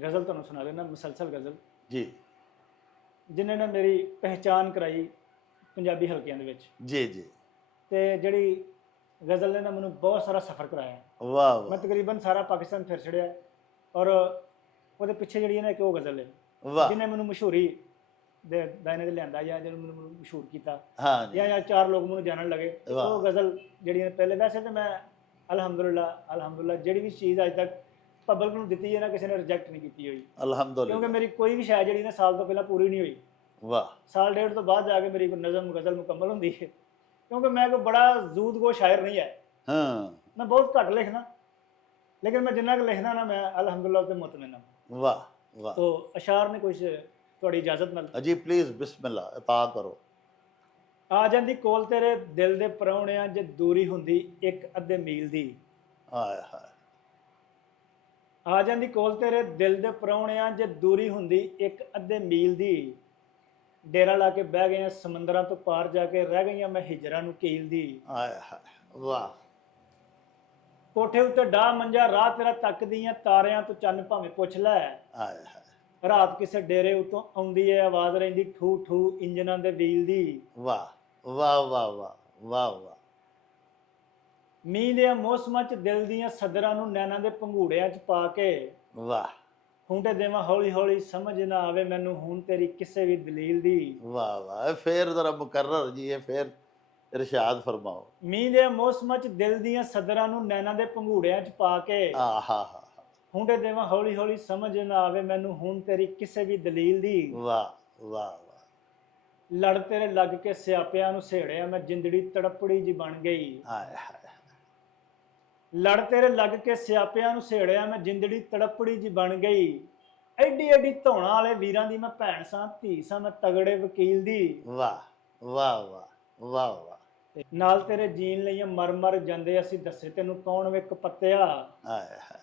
ਗਜ਼ਲ ਤੁਹਾਨੂੰ ਸੁਣਾ ਦੇਣਾ ਮੁਸਲਸਲ ਗਜ਼ਲ। ਜੀ। ਜਿਨ੍ਹਾਂ ਨੇ ਮੇਰੀ ਪਹਿਚਾਨ ਕਰਾਈ ਪੰਜਾਬੀ ਹਲਕਿਆਂ ਦੇ ਵਿੱਚ। ਜੀ ਜੀ। ਤੇ ਜਿਹੜੀ ਗਜ਼ਲ ਨੇ ਨਾ ਮੈਨੂੰ ਬਹੁਤ ਸਾਰਾ ਸਫ਼ਰ ਕਰਾਇਆ। ਵਾਹ ਮੈਂ ਵਾਹ ਤਕਰੀਬਨ ਸਾਰਾ ਪਾਕਿਸਤਾਨ ਫਿਰ ਛੜਿਆ ਔਰ ਉਹਦੇ ਪਿੱਛੇ ਜਿਹੜੀ ਹੈ ਨਾ ਇੱਕ ਉਹ ਗਜ਼ਲ ਹੈ ਵਾਹ। ਜਿਹਨੇ ਮੈਨੂੰ ਮਸ਼ਹੂਰੀ ਦੇ ਦਾਇਨੇ ਤੇ ਲਿਆਂਦਾ ਜਾਂ ਜਿਹਨੂੰ ਮੈਨੂੰ ਮਸ਼ਹੂਰ ਕੀਤਾ ਹਾਂ ਜੀ। ਜਾਂ ਜਾਂ ਚਾਰ ਲੋਕ ਮੈਨੂੰ ਜਾਣਨ ਲੱਗੇ। ਵਾਹ। ਉਹ ਗਜ਼ਲ ਜਿਹੜੀ ਹੈ ਪਹਿਲੇ ਵੈਸੇ ਤਾਂ ਮੈਂ ਅਲਹਮਦੁਲਿਲਾ ਅਲਹਮਦੁਲਿਲਾ ਜਿਹੜੀ ਵੀ ਚੀਜ਼ ਅੱਜ ਤੱਕ ਪਬਲਿਕ ਨੂੰ ਦਿੱਤੀ ਹੈ ਨਾ ਕਿਸੇ ਨੇ ਰਿਜੈਕਟ ਨਹੀਂ ਕੀਤੀ ਹੋਈ। ਕਿਉਂਕਿ ਅਲਹਮਦੁਲਿਲਾ ਮੇਰੀ ਕੋਈ ਵੀ ਸ਼ਾਇਦ ਜਿਹੜੀ ਨਾ ਸਾਲ ਤੋਂ ਪਹਿਲਾਂ ਪੂਰੀ ਨਹੀਂ ਹੋਈ। ਵਾਹ। ਸਾਲ ਡੇਢ ਤੋਂ ਬਾਅਦ ਜਾ ਕੇ ਮੇਰੀ ਕੋਈ ਨਜ਼ਮ ਗਜ਼ਲ ਮੁਕੰਮਲ ਹੁੰਦੀ ਹੈ। ਕਿਉਂਕਿ ਮੈਂ ਕੋਈ ਬੜਾ ਜ਼ੂਦਗੋ ਸ਼ਾਇਰ ਨਹੀਂ ਹੈ। ਹਾਂ। ਮੈਂ ਬਹੁਤ ਘੱਟ ਲਿਖਦਾ। ਲੇਕਿਨ ਮੈਂ ਜਿੰਨਾ ਕੁ ਲਿਖਦਾ ਨਾ ਮੈਂ ਅਲਹਮਦੁਲਿਲਾ ਤੇ ਮੁਤਮਿਨ ਹਾਂ। ਵਾਹ ਵਾਹ। ਤੋ ਅਸ਼ਾਰ ਨੇ ਕੁਝ ਤੁਹਾਡੀ ਇਜਾਜ਼ਤ ਨਾਲ ਅਜੀ ਪਲੀਜ਼ ਬਿਸਮਿਲ੍ਲਾ ਇਤਾ ਕਰੋ। ਆ ਜਾਂਦੀ ਕੋਲ ਤੇਰੇ ਦਿਲ ਦੇ ਪਰੌਣਿਆਂ ਜੇ ਦੂਰੀ ਹੁੰਦੀ ਇੱਕ ਅੱਧੇ ਮੀਲ ਦੀ। ਹਾਏ ਹਾਏ। ਆ ਜਾਂਦੀ ਕੋਲ ਤੇਰੇ ਦਿਲ ਦੇ ਪਰੌਣਿਆਂ ਜੇ ਦੂਰੀ ਹੁੰਦੀ ਇੱਕ ਅੱਧੇ ਮੀਲ ਦੀ। ਡੇਰਾ ਲਾ ਕੇ ਬਹਿ ਗਏ ਆ ਸਮੁੰਦਰਾਂ ਤੋਂ ਪਾਰ ਜਾ ਕੇ ਰਹਿ ਗਈਆਂ ਮੈਂ ਹਿਜਰਾਂ ਨੂੰ ਕੀਲ ਦੀ। ਹਾਏ ਵਾਹ। ਕੋਠੇ ਉੱਤੇ ਡਾਹ ਮੰਜਾ ਰਾਹ ਤੇਰਾ ਤੱਕਦੀਆਂ ਤਾਰਿਆਂ ਤੋਂ ਚੰਨ ਭਾਵੇਂ ਪੁੱਛ ਲੈ। ਹਾਏ ਹਾਏ। ਰਾਤ ਕਿਸੇ ਡੇਰੇ ਉਤੋਂ ਆਉਂਦੀ ਏ ਆਵਾਜ਼ ਰਹਿੰਦੀ ਠੂ ਠੂ ਇੰਜਨਾਂ ਦੇ ਵੀਲ ਦੀ। ਵਾਹ ਵਾਹ ਵਾਹ ਵਾਹ ਵਾਹ ਵਾਹ। ਮੀਂਹ ਦੇ ਮੌਸਮਾਂ 'ਚ ਦਿਲ ਦੀਆਂ ਸਦਰਾਂ ਨੂੰ ਨੈਣਾਂ ਦੇ ਪੰਘੂੜਿਆਂ 'ਚ ਪਾ ਕੇ। ਵਾਹ। ਹੁੰਡੇ ਦੇਵਾਂ ਹੌਲੀ ਹੌਲੀ ਸਮਝ ਨਾ ਆਵੇ ਮੈਨੂੰ ਹੁਣ ਤੇਰੀ ਕਿਸੇ ਵੀ ਦਲੀਲ ਦੀ। ਵਾਹ ਵਾਹ ਫੇਰ ਜ਼ਰਾ ਮੁਕਰਰ ਜੀ ਇਹ ਫੇਰ ਇਰਸ਼ਾਦ ਫਰਮਾਓ। ਮੀਂਹ ਦੇ ਮੌਸਮਾਂ 'ਚ ਦਿਲ ਦੀਆਂ ਸਦਰਾਂ ਨੂੰ ਨੈਣਾਂ ਦੇ ਪੰਘੂੜਿਆਂ 'ਚ ਪਾ ਕੇ। ਆਹਾ ਹੁੰਡੇ ਦੇਵਾਂ ਹੌਲੀ ਹੌਲੀ ਸਮਝ ਨਾ ਆਵੇ ਮੈਨੂੰ ਹੁਣ ਤੇਰੀ ਕਿਸੇ ਵੀ ਦਲੀਲ ਦੀ। ਵਾਹ ਵਾਹ ਲੜ ਤੇਰੇ ਲੱਗ ਕੇ ਸਿਆਪਿਆਂ ਨੂੰ ਸੇੜਿਆ ਮੈਂ ਜਿੰਦੜੀ ਤੜਪੜੀ ਜੀ ਬਣ ਗਈ। ਹਾਏ ਹਾਏ। ਲੜ ਤੇਰੇ ਲੱਗ ਕੇ ਸਿਆਪਿਆਂ ਨੂੰ ਸੇੜਿਆ ਮੈਂ ਜਿੰਦੜੀ ਤੜਪੜੀ ਜੀ ਬਣ ਗਈ। ਐਡੀ ਐਡੀ ਧੌਣਾ ਵਾਲੇ ਵੀਰਾਂ ਦੀ ਮੈਂ ਭੈਣ ਸਾਂ ਧੀ ਸਾਂ ਮੈਂ ਤਗੜੇ ਵਕੀਲ ਦੀ। ਵਾਹ ਵਾਹ ਵਾਹ ਵਾਹ ਵਾਹ। ਤੇ ਨਾਲ ਤੇਰੇ ਜੀਣ ਲਈ ਮਰ ਮਰ ਜਾਂਦੇ ਅਸੀਂ ਦੱਸੇ ਤੈਨੂੰ ਕੌਣ ਵੇ ਕਪੱਤਿਆ। ਹਾਏ ਹਾਏ।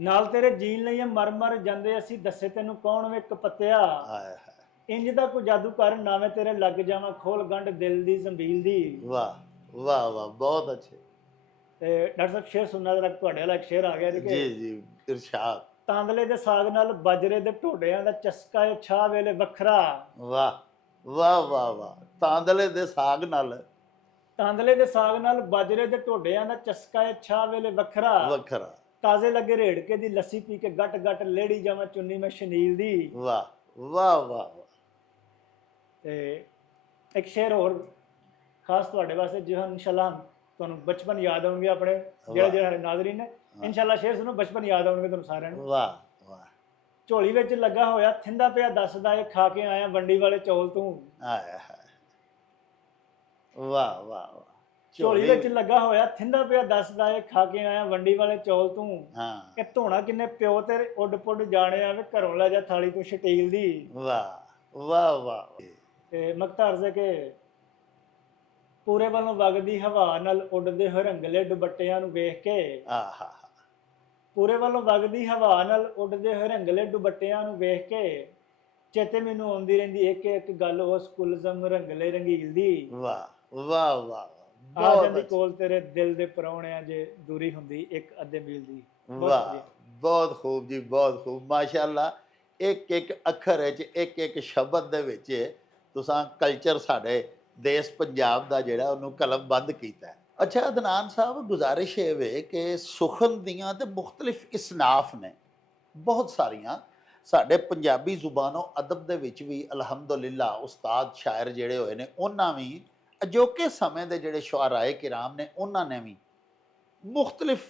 ਨਾਲ ਤੇਰੇ ਜੀਣ ਲਈ ਮਰ ਮਰ ਜਾਂਦੇ ਅਸੀਂ ਦੱਸੇ ਤੈਨੂੰ ਕੌਣ ਵੇ ਕਪੱਤਿਆ। ਹਾਏ ਹਾਏ। ਇੰਜ ਦਾ ਕੋਈ ਜਾਦੂ ਕਰ ਨਾਵੇਂ ਤੇਰੇ ਲੱਗ ਜਾਵਾਂ ਖੋਲ ਗੰਢ ਦਿਲ ਦੀ ਜ਼ੰਬੀਲ ਦੀ। ਵਾਹ ਵਾਹ ਵਾਹ ਬਹੁਤ ਅੱਛੇ। ਤੇ ਡਾਕਟਰ ਸਾਹਿਬ ਸ਼ੇਰ ਸੁਣਨਾ ਜਰਾ ਤੁਹਾਡੇ ਵਾਲਾ ਇੱਕ ਸ਼ੇਰ ਆ ਗਿਆ ਜੀ ਕਿ ਜੀ ਜੀ ਇਰਸ਼ਾਦ। ਤਾਂਦਲੇ ਦੇ ਸਾਗ ਨਾਲ ਬਾਜਰੇ ਦੇ ਢੋਡਿਆਂ ਦਾ ਚਸਕਾ ਏ ਛਾਹ ਵੇਲੇ ਵੱਖਰਾ। ਵਾਹ ਵਾਹ ਵਾਹ ਵਾਹ। ਤਾਂਦਲੇ ਦੇ ਸਾਗ ਨਾਲ। ਤਾਂਦਲੇ ਦੇ ਸਾਗ ਨਾਲ ਬਾਜਰੇ ਦੇ ਢੋਡਿਆਂ ਦਾ ਚਸਕਾ ਏ ਛਾਹ ਵੇਲੇ ਵੱਖਰਾ। ਵੱਖਰਾ। ਤਾਜ਼ੇ ਲੱਗੇ ਰੇੜਕੇ ਦੀ ਲੱਸੀ ਪੀ ਕੇ ਗੱਟ ਗੱਟ ਲੇੜੀ ਜਾਵਾਂ ਚੁੰਨੀ ਮੈਂ ਸ਼ਨੀਲ ਦੀ। ਵਾਹ ਵਾਹ ਵਾਹ ਤੇ ਇੱਕ ਸ਼ੇਰ ਹੋਰ ਖਾਸ ਤੁਹਾਡੇ ਵਾਸਤੇ ਜੋ ਇਨਸ਼ਾਅੱਲਾ ਤੁਹਾਨੂੰ ਬਚਪਨ ਯਾਦ ਆਉਣਗੇ ਆਪਣੇ ਜਿਹੜੇ। ਜਿਹੜੇ ਨਾਜ਼ਰੀਨ ਨੇ। ਇਨਸ਼ਾਅੱਲਾ ਸ਼ੇਰ ਸੁਣੋ ਬਚਪਨ ਯਾਦ ਆਉਣਗੇ ਤੁਹਾਨੂੰ ਸਾਰਿਆਂ ਨੂੰ। ਵਾਹ ਵਾਹ। ਝੋਲੀ ਵਿੱਚ ਲੱਗਾ ਹੋਇਆ ਥਿੰਦਾ ਪਿਆ ਦੱਸਦਾ ਏ ਖਾ ਕੇ ਆਇਆ ਵੰਡੀ ਵਾਲੇ ਚੌਲ ਤੂੰ। ਵਾਹ ਵਾਹ ਵਾਹ। ਝੋਲੀ ਵਿੱਚ ਲੱਗਾ ਹੋਇਆ ਥਿੰਦਾ ਪਿਆ ਦੱਸਦਾ ਏ ਖਾ ਕੇ ਆਇਆ ਵੰਡੀ ਵਾਲੇ ਚੌਲ ਤੂੰ। ਹਾਂ। ਇਹ ਧੋਣਾ ਕਿੰਨੇ ਪਿਓ ਤੇ ਉੱਡ ਪੁੱਡ ਜਾਣਿਆ ਵੇ ਘਰੋਂ ਲੈ ਜਾ ਥਾਲੀ ਤੂੰ ਸਟੀਲ ਦੀ। ਵਾਹ ਵਾਹ ਵਾਹ। ਤੇ ਮਕਤਾਰ ਦੇ ਕੇ ਪੂਰੇ ਵੱਲੋਂ ਵਗਦੀ ਹਵਾ ਨਾਲ ਉੱਡਦੇ ਹੋਏ ਰੰਗਲੇ ਦੁਪੱਟਿਆਂ ਨੂੰ ਵੇਖ ਕੇ। ਆਹਾ। ਪੂਰੇ ਵੱਲੋਂ ਵਗਦੀ ਹਵਾ ਨਾਲ ਉੱਡਦੇ ਹੋਏ ਰੰਗਲੇ ਦੁਪੱਟਿਆਂ ਨੂੰ ਵੇਖ ਕੇ ਚੇਤੇ ਮੈਨੂੰ ਆਉਂਦੀ ਰਹਿੰਦੀ ਇੱਕ ਇੱਕ ਗੱਲ ਉਸ ਕੁਲਜ਼ਮ ਰੰਗਲੇ ਰੰਗੀਲ ਦੀ। ਵਾਹ ਵਾਹ ਵਾਹ ਆ ਬਹੁਤ ਜਾਂਦੀ। ਕੋਲ ਤੇਰੇ ਦਿਲ ਦੇ ਪਰੌਣਿਆਂ ਜੇ ਦੂਰੀ ਹੁੰਦੀ ਇੱਕ ਅੱਧੇ ਮੀਲ ਦੀ। ਵਾਹ। ਬਹੁਤ ਖੂਬ ਜੀ ਬਹੁਤ ਖੂਬ। ਮਾਸ਼ਾਅੱਲਾ ਇੱਕ ਇੱਕ ਅੱਖਰ ਵਿੱਚ ਇੱਕ ਇੱਕ ਸ਼ਬਦ ਦੇ ਵਿੱਚ ਤੁਸੀਂ ਕਲਚਰ ਸਾਡੇ ਦੇਸ਼ ਪੰਜਾਬ ਦਾ ਜਿਹੜਾ ਉਹਨੂੰ ਕਲਮਬੰਦ ਕੀਤਾ ਹੈ। ਅੱਛਾ, ਅਦਨਾਨ ਸਾਹਿਬ, ਗੁਜ਼ਾਰਿਸ਼ ਇਹ ਵੇ ਕਿ ਸੁਖਨ ਦੀਆਂ ਤੇ ਮੁxtਲਿਫ ਇਸਨਾਫ ਨੇ, ਬਹੁਤ ਸਾਰੀਆਂ। ਸਾਡੇ ਪੰਜਾਬੀ ਜ਼ੁਬਾਨੋਂ ਅਦਬ ਦੇ ਵਿੱਚ ਵੀ ਅਲਹਮਦੁਲਿਲਾ ਉਸਤਾਦ, ਸ਼ਾਇਰ ਜਿਹੜੇ ਹੋਏ ਨੇ, ਉਹਨਾਂ ਵੀ ਅਜੋਕੇ ਸਮੇਂ ਦੇ ਜਿਹੜੇ ਸ਼ੁਆਰਾਏ ਕਿਰਾਮ ਨੇ, ਉਹਨਾਂ ਨੇ ਵੀ ਮੁxtਲਿਫ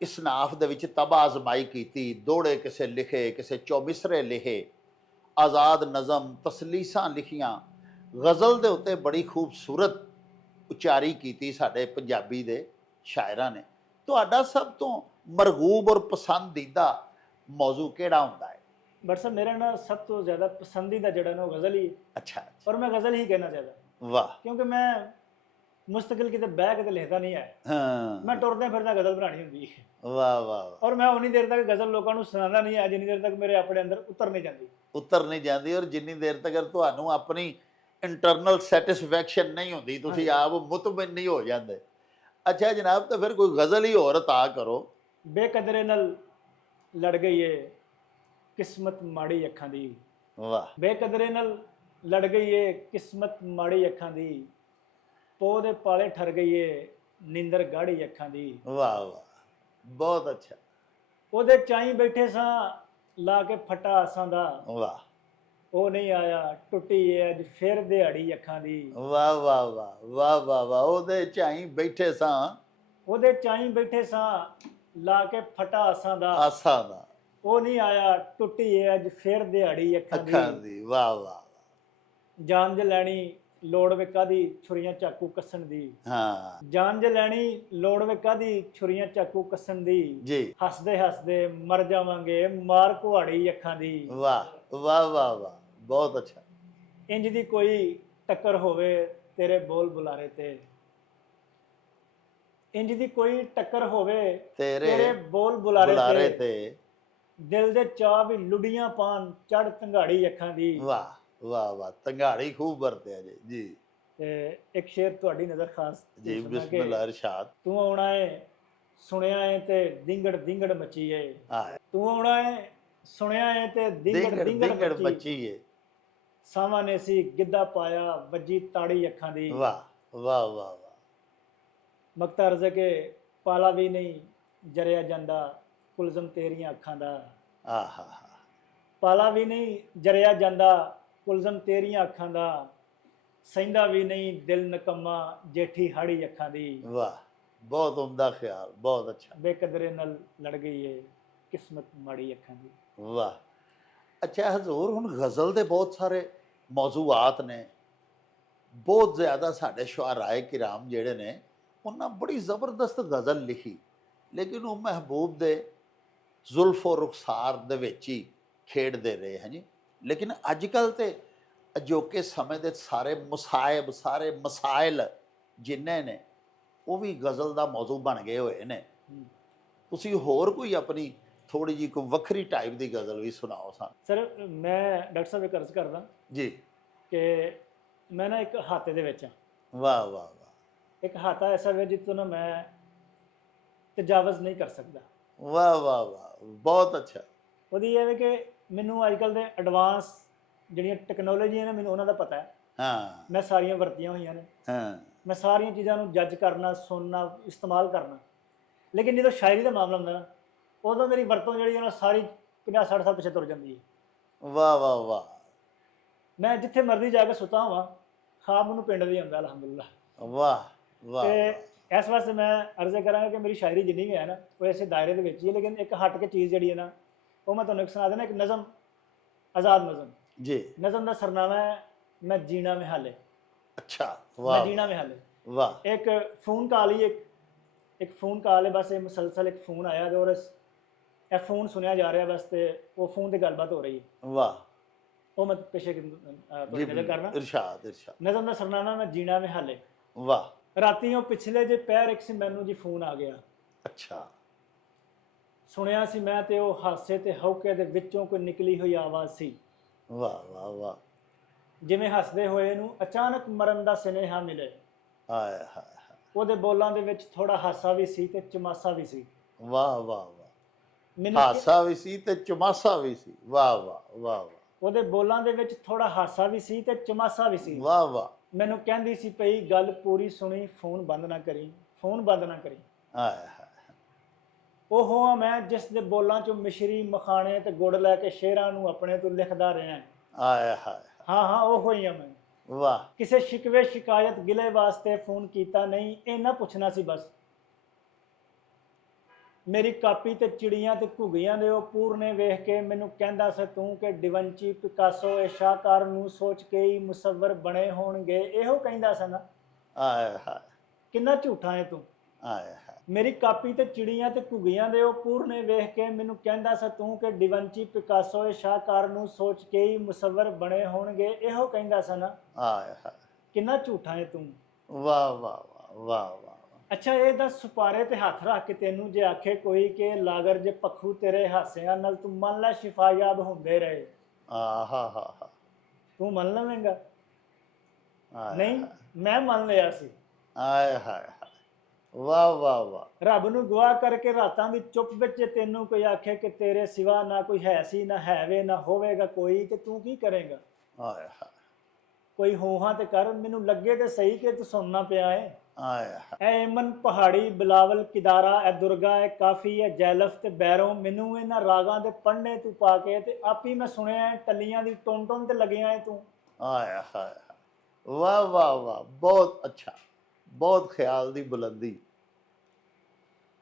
ਇਸਨਾਫ ਦੇ ਵਿੱਚ ਤਬਾ ਅਜ਼ਮਾਈ ਕੀਤੀ। ਦੋੜੇ ਕਿਸੇ ਲਿਖੇ, ਕਿਸੇ ਚੌਬਿਸਰੇ ਲਿਖੇ, ਆਜ਼ਾਦ ਨਜ਼ਮ ਤਸਲੀਸਾਂ ਲਿਖੀਆਂ। ਗਜ਼ਲ ਦੇ ਉੱਤੇ ਬੜੀ ਖੂਬਸੂਰਤ ਉਚਾਰੀ ਕੀਤੀ ਸਾਡੇ ਪੰਜਾਬੀ ਦੇ ਸ਼ਾਇਰਾਂ ਨੇ। ਤੁਹਾਡਾ ਸਭ ਤੋਂ ਮਰਗੂਬ ਔਰ ਪਸੰਦੀਦਾ ਮੌਜੂ ਕਿਹੜਾ ਹੁੰਦਾ ਹੈ? ਬਟ ਸਰ ਮੇਰਾ ਨਾ ਸਭ ਤੋਂ ਜ਼ਿਆਦਾ ਪਸੰਦੀਦਾ ਜਿਹੜਾ ਨਾ ਉਹ ਗਜ਼ਲ ਹੀ ਅੱਛਾ ਔਰ ਮੈਂ ਗਜ਼ਲ ਹੀ ਕਹਿਣਾ ਚਾਹਦਾ। ਵਾਹ। ਕਿਉਂਕਿ ਮੈਂ ਮੁਸਤਕਿਲ ਕਿਤੇ ਬਹਿ ਕੇ ਤੇ ਲਿਖਦਾ ਨਹੀਂ ਹੈ। ਹਾਂ। ਮੈਂ ਟੁਰਦੇ ਫਿਰਦਾ ਗਜ਼ਲ ਬਣਾਣੀ ਹੁੰਦੀ ਹੈ। ਵਾਹ ਵਾਹ ਵਾਹ। ਔਰ ਮੈਂ ਉਨੀ ਦੇਰ ਤੱਕ ਗਜ਼ਲ ਲੋਕਾਂ ਨੂੰ ਸੁਣਾਉਂਦਾ ਨਹੀਂ ਹੈ ਜਿੰਨੀ ਦੇਰ ਤੱਕ ਮੇਰੇ ਆਪਣੇ ਅੰਦਰ ਉਤਰ ਨਹੀਂ ਜਾਂਦੀ। ਉਤਰ ਨਹੀਂ ਜਾਂਦੀ ਔਰ ਜਿੰਨੀ ਦੇਰ ਤੱਕ ਤੁਹਾਨੂੰ ਆਪਣੀ ਇੰਟਰਨਲ ਸੈਟੀਸਫੈਕਸ਼ਨ ਨਹੀਂ ਹੁੰਦੀ ਤੁਸੀਂ ਆਪ ਮੁਤਮਿਨ ਨਹੀਂ ਹੋ ਜਾਂਦੇ। ਅੱਛਾ ਜਨਾਬ ਤਾਂ ਫਿਰ ਕੋਈ ਗਜ਼ਲ ਹੀ ਹੋਰ ਅਤਾ ਕਰੋ। ਬੇਕਦਰੇ ਨਾਲ ਲੜ ਗਈ ਏ ਕਿਸਮਤ ਮਾੜੀ ਅੱਖਾਂ ਦੀ। ਵਾਹ। ਬੇਕਦਰੇ ਨਾਲ ਲੜ ਗਈ ਏ ਕਿਸਮਤ ਮਾੜੀ ਅੱਖਾਂ ਦੀ। ਪੋਹ ਦੇ ਪਾਲੇ ਠਰ ਗਈ ਏ ਨਿੰਦਰ ਗਾੜੀ ਅੱਖਾਂ ਦੀ। ਵਾਹ ਵਾਹ। ਬਹੁਤ ਅੱਛਾ। ਉਹਦੇ ਚਾਈ ਬੈਠੇ ਸਾਂ ਲਾ ਕੇ ਫਟਾ ਆਸਾਂ ਦਾ। ਵਾਹ। ਉਹ ਨਹੀਂ ਆਇਆ ਟੁੱਟੀ ਏ ਅੱਜ ਫਿਰ ਦਿਹਾੜੀ ਅੱਖਾਂ ਦੀ। ਵਾਹ ਵਾਹ ਵਾਹ ਵਾਹ ਵਾਹ ਵਾਹ ਉਹਦੇ ਚਾਈ ਬੈਠੇ ਸਾਂ। ਉਹਦੇ ਚਾਈ ਬੈਠੇ ਸਾਂ ਲਾ ਕੇ ਫਟਾ ਆਸਾਂ ਦਾ। ਆਸਾਂ ਦਾ। ਉਹ ਨਹੀਂ ਆਇਆ ਟੁੱਟੀ ਏ ਅੱਜ ਫਿਰ ਦਿਹਾੜੀ ਅੱਖਾਂ ਦੀ। ਵਾਹ ਵਾਹ ਜਾਨ ਜ ਲੈਣੀ ਲੋੜ ਵੇ ਕਾਦੀ ਛੁਰੀਆਂ ਚਾਕੂ ਕੱਸਣ ਦੀ। ਹਾਂ। ਜਾਨ ਜ ਲੈਣੀ ਲੋੜ ਵੇ ਕਾਦੀ ਛੁਰੀਆਂ ਚਾਕੂ ਕੱਸਣ ਦੀ। ਜੀ। ਹੱਸਦੇ ਹੱਸਦੇ ਮਰ ਜਾਵਾਂਗੇ ਮਾਰ ਕੁਹਾੜੀ ਅੱਖਾਂ ਦੀ। ਵਾਹ ਵਾਹ ਵਾਹ ਵਾਹ। ਬਹੁਤ ਅੱਛਾ। ਇੰਜ ਦੀ ਕੋਈ ਟੱਕਰ ਹੋਵੇ ਤੇਰੇ ਬੋਲ ਬੁਲਾਰੇ ਤੇ। ਇੰਜ ਦੀ ਕੋਈ ਟੱਕਰ ਹੋਵੇ ਤੇਰੇ ਬੋਲ ਬੁਲਾਰੇ ਤੇ। ਦਿਲ ਦੇ ਚਾਹ ਵੀ ਲੁੱਡੀਆਂ ਪਾਣ ਚੜ ਤੰਗਾੜੀ ਅੱਖਾਂ ਦੀ। ਵਾਹ ਵਾਹ ਵਾਹ ਤੰਗਾੜੀ ਖੂਬ ਵਰਤਿਆ ਜੀ ਜੀ। ਤੇ ਇੱਕ ਸ਼ੇਰ ਤੁਹਾਡੀ ਨਜ਼ਰ ਖਾਸ ਜੀ ਬਿਸਮਿਲ੍ਲਾ ਇਰਸ਼ਾਦ। ਤੂੰ ਆਉਣਾ ਏ ਸੁਣਿਆ ਏ ਤੇ ਡਿੰਗੜ ਡਿੰਗੜ ਮੱਚੀ ਏ। ਤੂੰ ਆਉਣਾ ਏ ਸੁਣਿਆ ਏ ਤੇ ਡਿੰਗੜ ਡਿੰਗੜ ਡਿੰਗੜ ਡਿੰਗੜ ਮੱਚੀ ਏ। ਸਾਵਾਂ ਨੇ ਸੀ ਗਿੱਧਾ ਪਾਇਆ ਵੱਜੀ ਤਾੜੀ ਅੱਖਾਂ ਦੀ। ਵਾਹ ਵਾਹ ਵਾਹ ਵਾਹ। ਮਕਤਾ ਰਜ਼ਕ ਕੇ ਪਾਲਾ ਵੀ ਨਹੀਂ ਜਰਿਆ ਜਾਂਦਾ ਕੁਲਜ਼ਮ ਤੇਰੀਆਂ ਅੱਖਾਂ ਦਾ। ਆਹਾ ਪਾਲਾ ਵੀ ਨਹੀਂ ਜਰਿਆ ਜਾਂਦਾ ਕੁਲਜ਼ਮ ਤੇਰੀਆਂ ਅੱਖਾਂ ਦਾ। ਸੈਂਦਾ ਵੀ ਨਹੀਂ ਦਿਲ ਨਕਮਾ ਜੇਠੀ ਹਾੜੀ ਅੱਖਾਂ ਦੀ। ਵਾਹ ਬਹੁਤ ਉਮਦਾ ਖਿਆਲ ਬਹੁਤ ਅੱਛਾ। ਬੇਕਦਰੇ ਨਾਲ ਲੜ ਗਈ ਏ ਕਿਸਮਤ ਮਾੜੀ ਅੱਖਾਂ ਦੀ। ਵਾਹ। ਅੱਛਾ ਹਜ਼ੂਰ ਹੁਣ ਗਜ਼ਲ ਦੇ ਬਹੁਤ ਸਾਰੇ ਮੌਜੂਆਤ ਨੇ ਬਹੁਤ ਜ਼ਿਆਦਾ ਸਾਡੇ ਸ਼ੁਆਰਾਏ ਕਿਰਾਮ ਜਿਹੜੇ ਨੇ ਉਹਨਾਂ ਬੜੀ ਜ਼ਬਰਦਸਤ ਗਜ਼ਲ ਲਿਖੀ ਲੇਕਿਨ ਉਹ ਮਹਿਬੂਬ ਦੇ ਜ਼ੁਲਫ ਔਰ ਰੁਖਸਾਰ ਦੇ ਵਿੱਚ ਹੀ ਖੇਡਦੇ ਰਹੇ ਹੈ ਜੀ ਲੇਕਿਨ ਅੱਜ ਕੱਲ ਤੇ ਅਜੋਕੇ ਸਮੇਂ ਦੇ ਸਾਰੇ ਮੁਸਾਇਬ ਸਾਰੇ ਮਸਾਇਲ ਜਿੰਨੇ ਨੇ ਉਹ ਵੀ ਗਜ਼ਲ ਦਾ ਮੌਜੂ ਬਣ ਗਏ ਹੋਏ ਨੇ ਹਮ। ਤੁਸੀਂ ਹੋਰ ਕੋਈ ਆਪਣੀ ਥੋੜੀ ਜਿਹੀ ਕੋਈ ਵੱਖਰੀ ਟਾਈਪ ਦੀ ਗਜ਼ਲ ਵੀ ਸੁਣਾਓ ਸਾਨੂੰ। ਸਰ ਮੈਂ ਡਾਕਟਰ ਸਾਹਿਬ ਇੱਕ ਅਰਜ਼ ਕਰਦਾ ਜੀ। ਕਿ ਮੈਂ ਨਾ ਇੱਕ ਹਾਤੇ ਦੇ ਵਿੱਚ ਹਾਂ। ਵਾਹ ਵਾਹ ਵਾਹ। ਇੱਕ ਹਾਤਾ ਐਸਾ ਹੈ ਜਿੱਤੋਂ ਨਾ ਮੈਂ ਤਜਾਵਜ਼ ਨਹੀਂ ਕਰ ਸਕਦਾ। ਵਾਹ ਵਾਹ ਵਾਹ। ਬਹੁਤ ਅੱਛਾ। ਉਹਦੀ ਇਹ ਹੈ ਕਿ ਮੈਨੂੰ ਅੱਜ ਕੱਲ ਦੇ ਐਡਵਾਂਸ ਜਿਹੜੀਆਂ ਟੈਕਨੋਲੋਜੀਆਂ ਨੇ ਮੈਨੂੰ ਉਹਨਾਂ ਦਾ ਪਤਾ ਹੈ। ਹਾਂ। ਮੈਂ ਸਾਰੀਆਂ ਵਰਤੀਆਂ ਹੋਈਆਂ ਨੇ। ਹਾਂ। ਮੈਂ ਸਾਰੀਆਂ ਚੀਜ਼ਾਂ ਨੂੰ ਜੱਜ ਕਰਨਾ ਸੁਣਨਾ ਇਸਤੇਮਾਲ ਕਰਨਾ। ਲੇਕਿਨ ਜਦੋਂ ਸ਼ਾਇਰੀ ਦਾ ਮਾਮਲਾ ਹੁੰਦਾ ਨਾ ਉਦੋਂ ਮੇਰੀ ਵਰਤੋਂ ਜਿਹੜੀ ਹੈ ਨਾ ਸਾਰੀ 50 60 ਸਾਲ ਪਿੱਛੇ ਤੁਰ ਜਾਂਦੀ ਹੈ ਵਾਹ ਵਾਹ ਵਾਹ। ਮੈਂ ਜਿੱਥੇ ਮਰਜ਼ੀ ਜਾ ਕੇ ਸੁੱਤਾ ਹਾਂ ਖਾਬ ਮੈਨੂੰ ਪਿੰਡ ਦੀ ਆਉਂਦਾ ਅਲਹਮਦੁਲਿਲਾ। ਵਾਹ ਵਾਹ ਤੇ ਇਸ ਵਾਸਤੇ ਮੈਂ ਅਰਜ਼ੇ ਕਰਾਂਗਾ ਕਿ ਮੇਰੀ ਸ਼ਾਇਰੀ ਜਿੰਨੀ ਵੀ ਹੈ ਨਾ ਉਹ ਇਸੇ ਦਾਇਰੇ ਦੇ ਵਿੱਚ ਹੀ ਹੈ ਲੇਕਿਨ ਇੱਕ ਹਟ ਕੇ ਚੀਜ਼ ਜਿਹੜੀ ਹੈ ਨਾ ਉਹ ਮੈਂ ਤੁਹਾਨੂੰ ਇੱਕ ਸੁਣਾ ਦੇਣਾ ਇੱਕ ਨਜ਼ਮ ਆਜ਼ਾਦ ਨਜ਼ਮ। ਜੀ। ਨਜ਼ਮ ਦਾ ਸਰਨਾਮਾ ਹੈ ਮੈਂ ਜੀਣਾ में ਹਾਲੇ ਅੱਛਾ ਮੈਂ ਵਾਹ ਜੀਣਾ में ਹਾਲੇ ਵਾਹ। ਇੱਕ ਫੋਨ ਕਾਲ ਹੀ ਇੱਕ ਇੱਕ ਫੋਨ ਕਾਲ ਹੈ ਬਸ ਇਹ ਮੁਸਲਸਲ ਇੱਕ ਫੋਨ ਆਇਆ ਔਰ ਇਸ- ਇਹ ਫੋਨ ਸੁਣਿਆ ਜਾ ਰਿਹਾ ਬਸ ਤੇ ਉਹ ਫੋਨ ਤੇ ਗੱਲਬਾਤ ਹੋ ਰਹੀ ਹੈ। ਵਾਹ। ਉਹ ਮੈਂ ਪਿੱਛੇ ਕਿ- ਜੀ ਨਜ਼ਰ ਕਰਨਾ ਇਰਸ਼ਾਦ ਇਰਸ਼ਾਦ। ਨਜ਼ਮ ਦਾ ਸਰਨਾਮਾ ਮੈਂ ਜੀਣਾ ਵਿੱਚ ਹਾਲੇ ਵਾਹ। ਰਾਤੀ ਉਹ ਪਿਛਲੇ ਜੇ ਪੈਰ ਇੱਕ ਸੀ ਮੈਨੂੰ ਜੀ ਫੋਨ ਆ ਗਿਆ। ਅੱਛਾ। ਸੁਣਿਆ ਸੀ ਮੈਂ ਤੇ ਉਹ ਹਾਸੇ ਤੇ ਹੌਕੇ ਦੇ ਵਿੱਚੋਂ ਕੋਈ ਨਿਕਲੀ ਹੋਈ ਆਵਾਜ਼ ਸੀ। ਵਾਹ ਵਾਹ ਵਾਹ। ਜਿਵੇਂ ਹੱਸਦੇ ਹੋਏ ਨੂੰ ਅਚਾਨਕ ਮਰਨ ਦਾ ਸੁਨੇਹਾ ਮਿਲੇ। ਹਾਏ ਹਾਏ ਹਾਏ। ਉਹਦੇ ਬੋਲਾਂ ਦੇ ਵਿੱਚ ਥੋੜਾ ਹਾਸਾ ਵੀ ਸੀ ਤੇ ਚਮਾਸਾ ਵੀ ਸੀ। ਵਾਹ ਵਾਹ ਮੈਨੂੰ ਹਾਸਾ ਵੀ ਸੀ ਤੇ ਚਮਾਸਾ ਵੀ ਸੀ। ਵਾਹ ਵਾਹ ਵਾਹ ਵਾਹ। ਉਹਦੇ ਬੋਲਾਂ ਦੇ ਵਿੱਚ ਥੋੜਾ ਹਾਸਾ ਵੀ ਸੀ ਤੇ ਚਮਾਸਾ ਵੀ ਸੀ। ਵਾਹ ਵਾਹ। ਮੈਨੂੰ ਕਹਿੰਦੀ ਸੀ ਪਈ ਗੱਲ ਪੂਰੀ ਸੁਣੀ ਫੋਨ ਬੰਦ ਨਾ ਕਰੀ ਫੋਨ ਬੰਦ ਨਾ ਕਰੀ। ਹਾਏ ਹਾਏ। ਉਹ ਹਾਂ ਮੈਂ ਜਿਸ ਦੇ ਬੋਲਾਂ ਚੋਂ ਮਿਸ਼ਰੀ ਮਖਾਣੇ ਤੇ ਗੁੜ ਲੈ ਕੇ ਸ਼ੇਰਾਂ ਨੂੰ ਆਪਣੇ ਤੋਂ ਲਿਖਦਾ ਰਿਹਾ। ਹਾਏ ਹਾਏ। ਹਾਂ ਹਾਂ ਉਹ ਹੋਈ ਆ ਮੈਂ। ਵਾਹ। ਕਿਸੇ ਸ਼ਿਕਵੇ ਸ਼ਿਕਾਇਤ ਗਿਲੇ ਵਾਸਤੇ ਫੋਨ ਕੀਤਾ ਨਹੀਂ ਇਹ ਨਾ ਪੁੱਛਣਾ ਸੀ ਬਸ। ਮੇਰੀ ਕਾਪੀ ਤੇ ਚਿੜੀਆਂ ਤੇ ਘੁਗੀਆਂ ਦੇ ਉਹ ਪੂਰਨੇ ਵੇਖ ਕੇ ਮੈਨੂੰ ਕਹਿੰਦਾ ਸੀ ਤੂੰ ਕਿ ਡਿਵੰਚੀ ਪਿਕਾਸੋ ਇਹ ਸ਼ਾਹਕਾਰ ਨੂੰ ਸੋਚ ਕੇ ਹੀ ਮੁਸੱਵਰ ਬਣੇ ਹੋਣਗੇ। ਇਹੋ ਕਹਿੰਦਾ ਸੀ ਨਾ। ਹਾਏ ਹਾਏ। ਕਿੰਨਾ ਝੂਠਾ ਹੈ ਤੂੰ। ਹਾਏ ਹਾਏ। ਮੇਰੀ ਕਾਪੀ ਤੇ ਚਿੜੀਆਂ ਤੇ ਘੁਗੀਆਂ ਦੇ ਉਹ ਪੂਰਨੇ ਵੇਖ ਕੇ ਮੈਨੂੰ ਕਹਿੰਦਾ ਸੀ ਤੂੰ ਕਿ ਡਿਵੰਚੀ ਪਿਕਾਸੋ ਇਹ ਸ਼ਾਹਕਾਰ ਨੂੰ ਸੋਚ ਕੇ ਹੀ ਮੁਸੱਵਰ ਬਣੇ ਹੋਣਗੇ। ਇਹੋ ਕਹਿੰਦਾ ਸੀ ਨਾ। ਹਾਏ ਹਾਏ। ਕਿੰਨਾ ਝੂਠਾ ਹੈ ਤੂੰ। ਵਾਹ ਵਾਹ ਵਾਹ ਵਾਹ ਵਾਹ। ਅੱਛਾ ਇਹ ਦੱਸ ਸੁਪਾਰੇ ਤੇ ਹੱਥ ਰੱਖ ਕੇ ਤੈਨੂੰ ਜੇ ਆਖੇ ਕੋਈ ਕਿ ਲਾਗਰ ਜੇ ਪੱਖੂ ਤੇਰੇ ਹਾਸਿਆਂ ਨਾਲ ਤੂੰ ਮੰਨ ਲੈ ਸ਼ਿਫਾਯਾਬ ਹੁੰਦੇ ਰਹੇ। ਆਹਾ ਹਾ ਹਾ। ਤੂੰ ਮੰਨ ਲਵੇਂਗਾ? ਨਹੀਂ ਮੈਂ ਮੰਨ ਲਿਆ ਸੀ। ਹਾਏ ਹਾਏ ਹਾਏ। ਵਾਹ ਵਾਹ ਵਾਹ। ਰੱਬ ਨੂੰ ਗਵਾਹ ਕਰਕੇ ਰਾਤਾਂ ਦੀ ਚੁੱਪ ਵਿੱਚ ਤੈਨੂੰ ਕੋਈ ਆਖੇ ਕਿ ਤੇਰੇ ਸਿਵਾ ਨਾ ਕੋਈ ਹੈ ਸੀ ਨਾ ਹੈਵੇ ਨਾ ਹੋਵੇਗਾ ਕੋਈ ਤੇ ਤੂੰ ਕੀ ਕਰੇਗਾ? ਹਾਏ। ਕੋਈ ਹੋਹਾਂ ਤੇ ਕਰ ਮੈਨੂੰ ਲੱਗੇ ਤੇ ਸਹੀ ਕਿ ਤੂੰ ਸੁਣਨਾ ਪਿਆ ਏ। ਐ ਇਮਨ ਪਹਾੜੀ ਬਿਲਾਵਲ ਕਿਦਾਰਾ ਐ ਦੁਰਗਾ ਐ ਕਾਫੀ ਐ ਜੈਲਫ ਤੇ ਬੈਰੋਂ ਮੈਨੂੰ ਇਹਨਾਂ ਰਾਗਾਂ ਦੇ ਪੜਨੇ ਤੂੰ ਪਾ ਕੇ ਤੇ ਆਪੀ ਮੈਂ ਸੁਣਿਆ ਟੱਲੀਆਂ ਦੀ ਟੁੰਨ ਟੁੰਨ ਤੇ ਲੱਗਿਆ ਐ ਤੂੰ ਹਾਏ ਹਾਏ। ਵਾਹ ਵਾਹ ਵਾਹ ਬਹੁਤ ਅੱਛਾ ਬਹੁਤ ਖਿਆਲ ਦੀ ਬੁਲੰਦੀ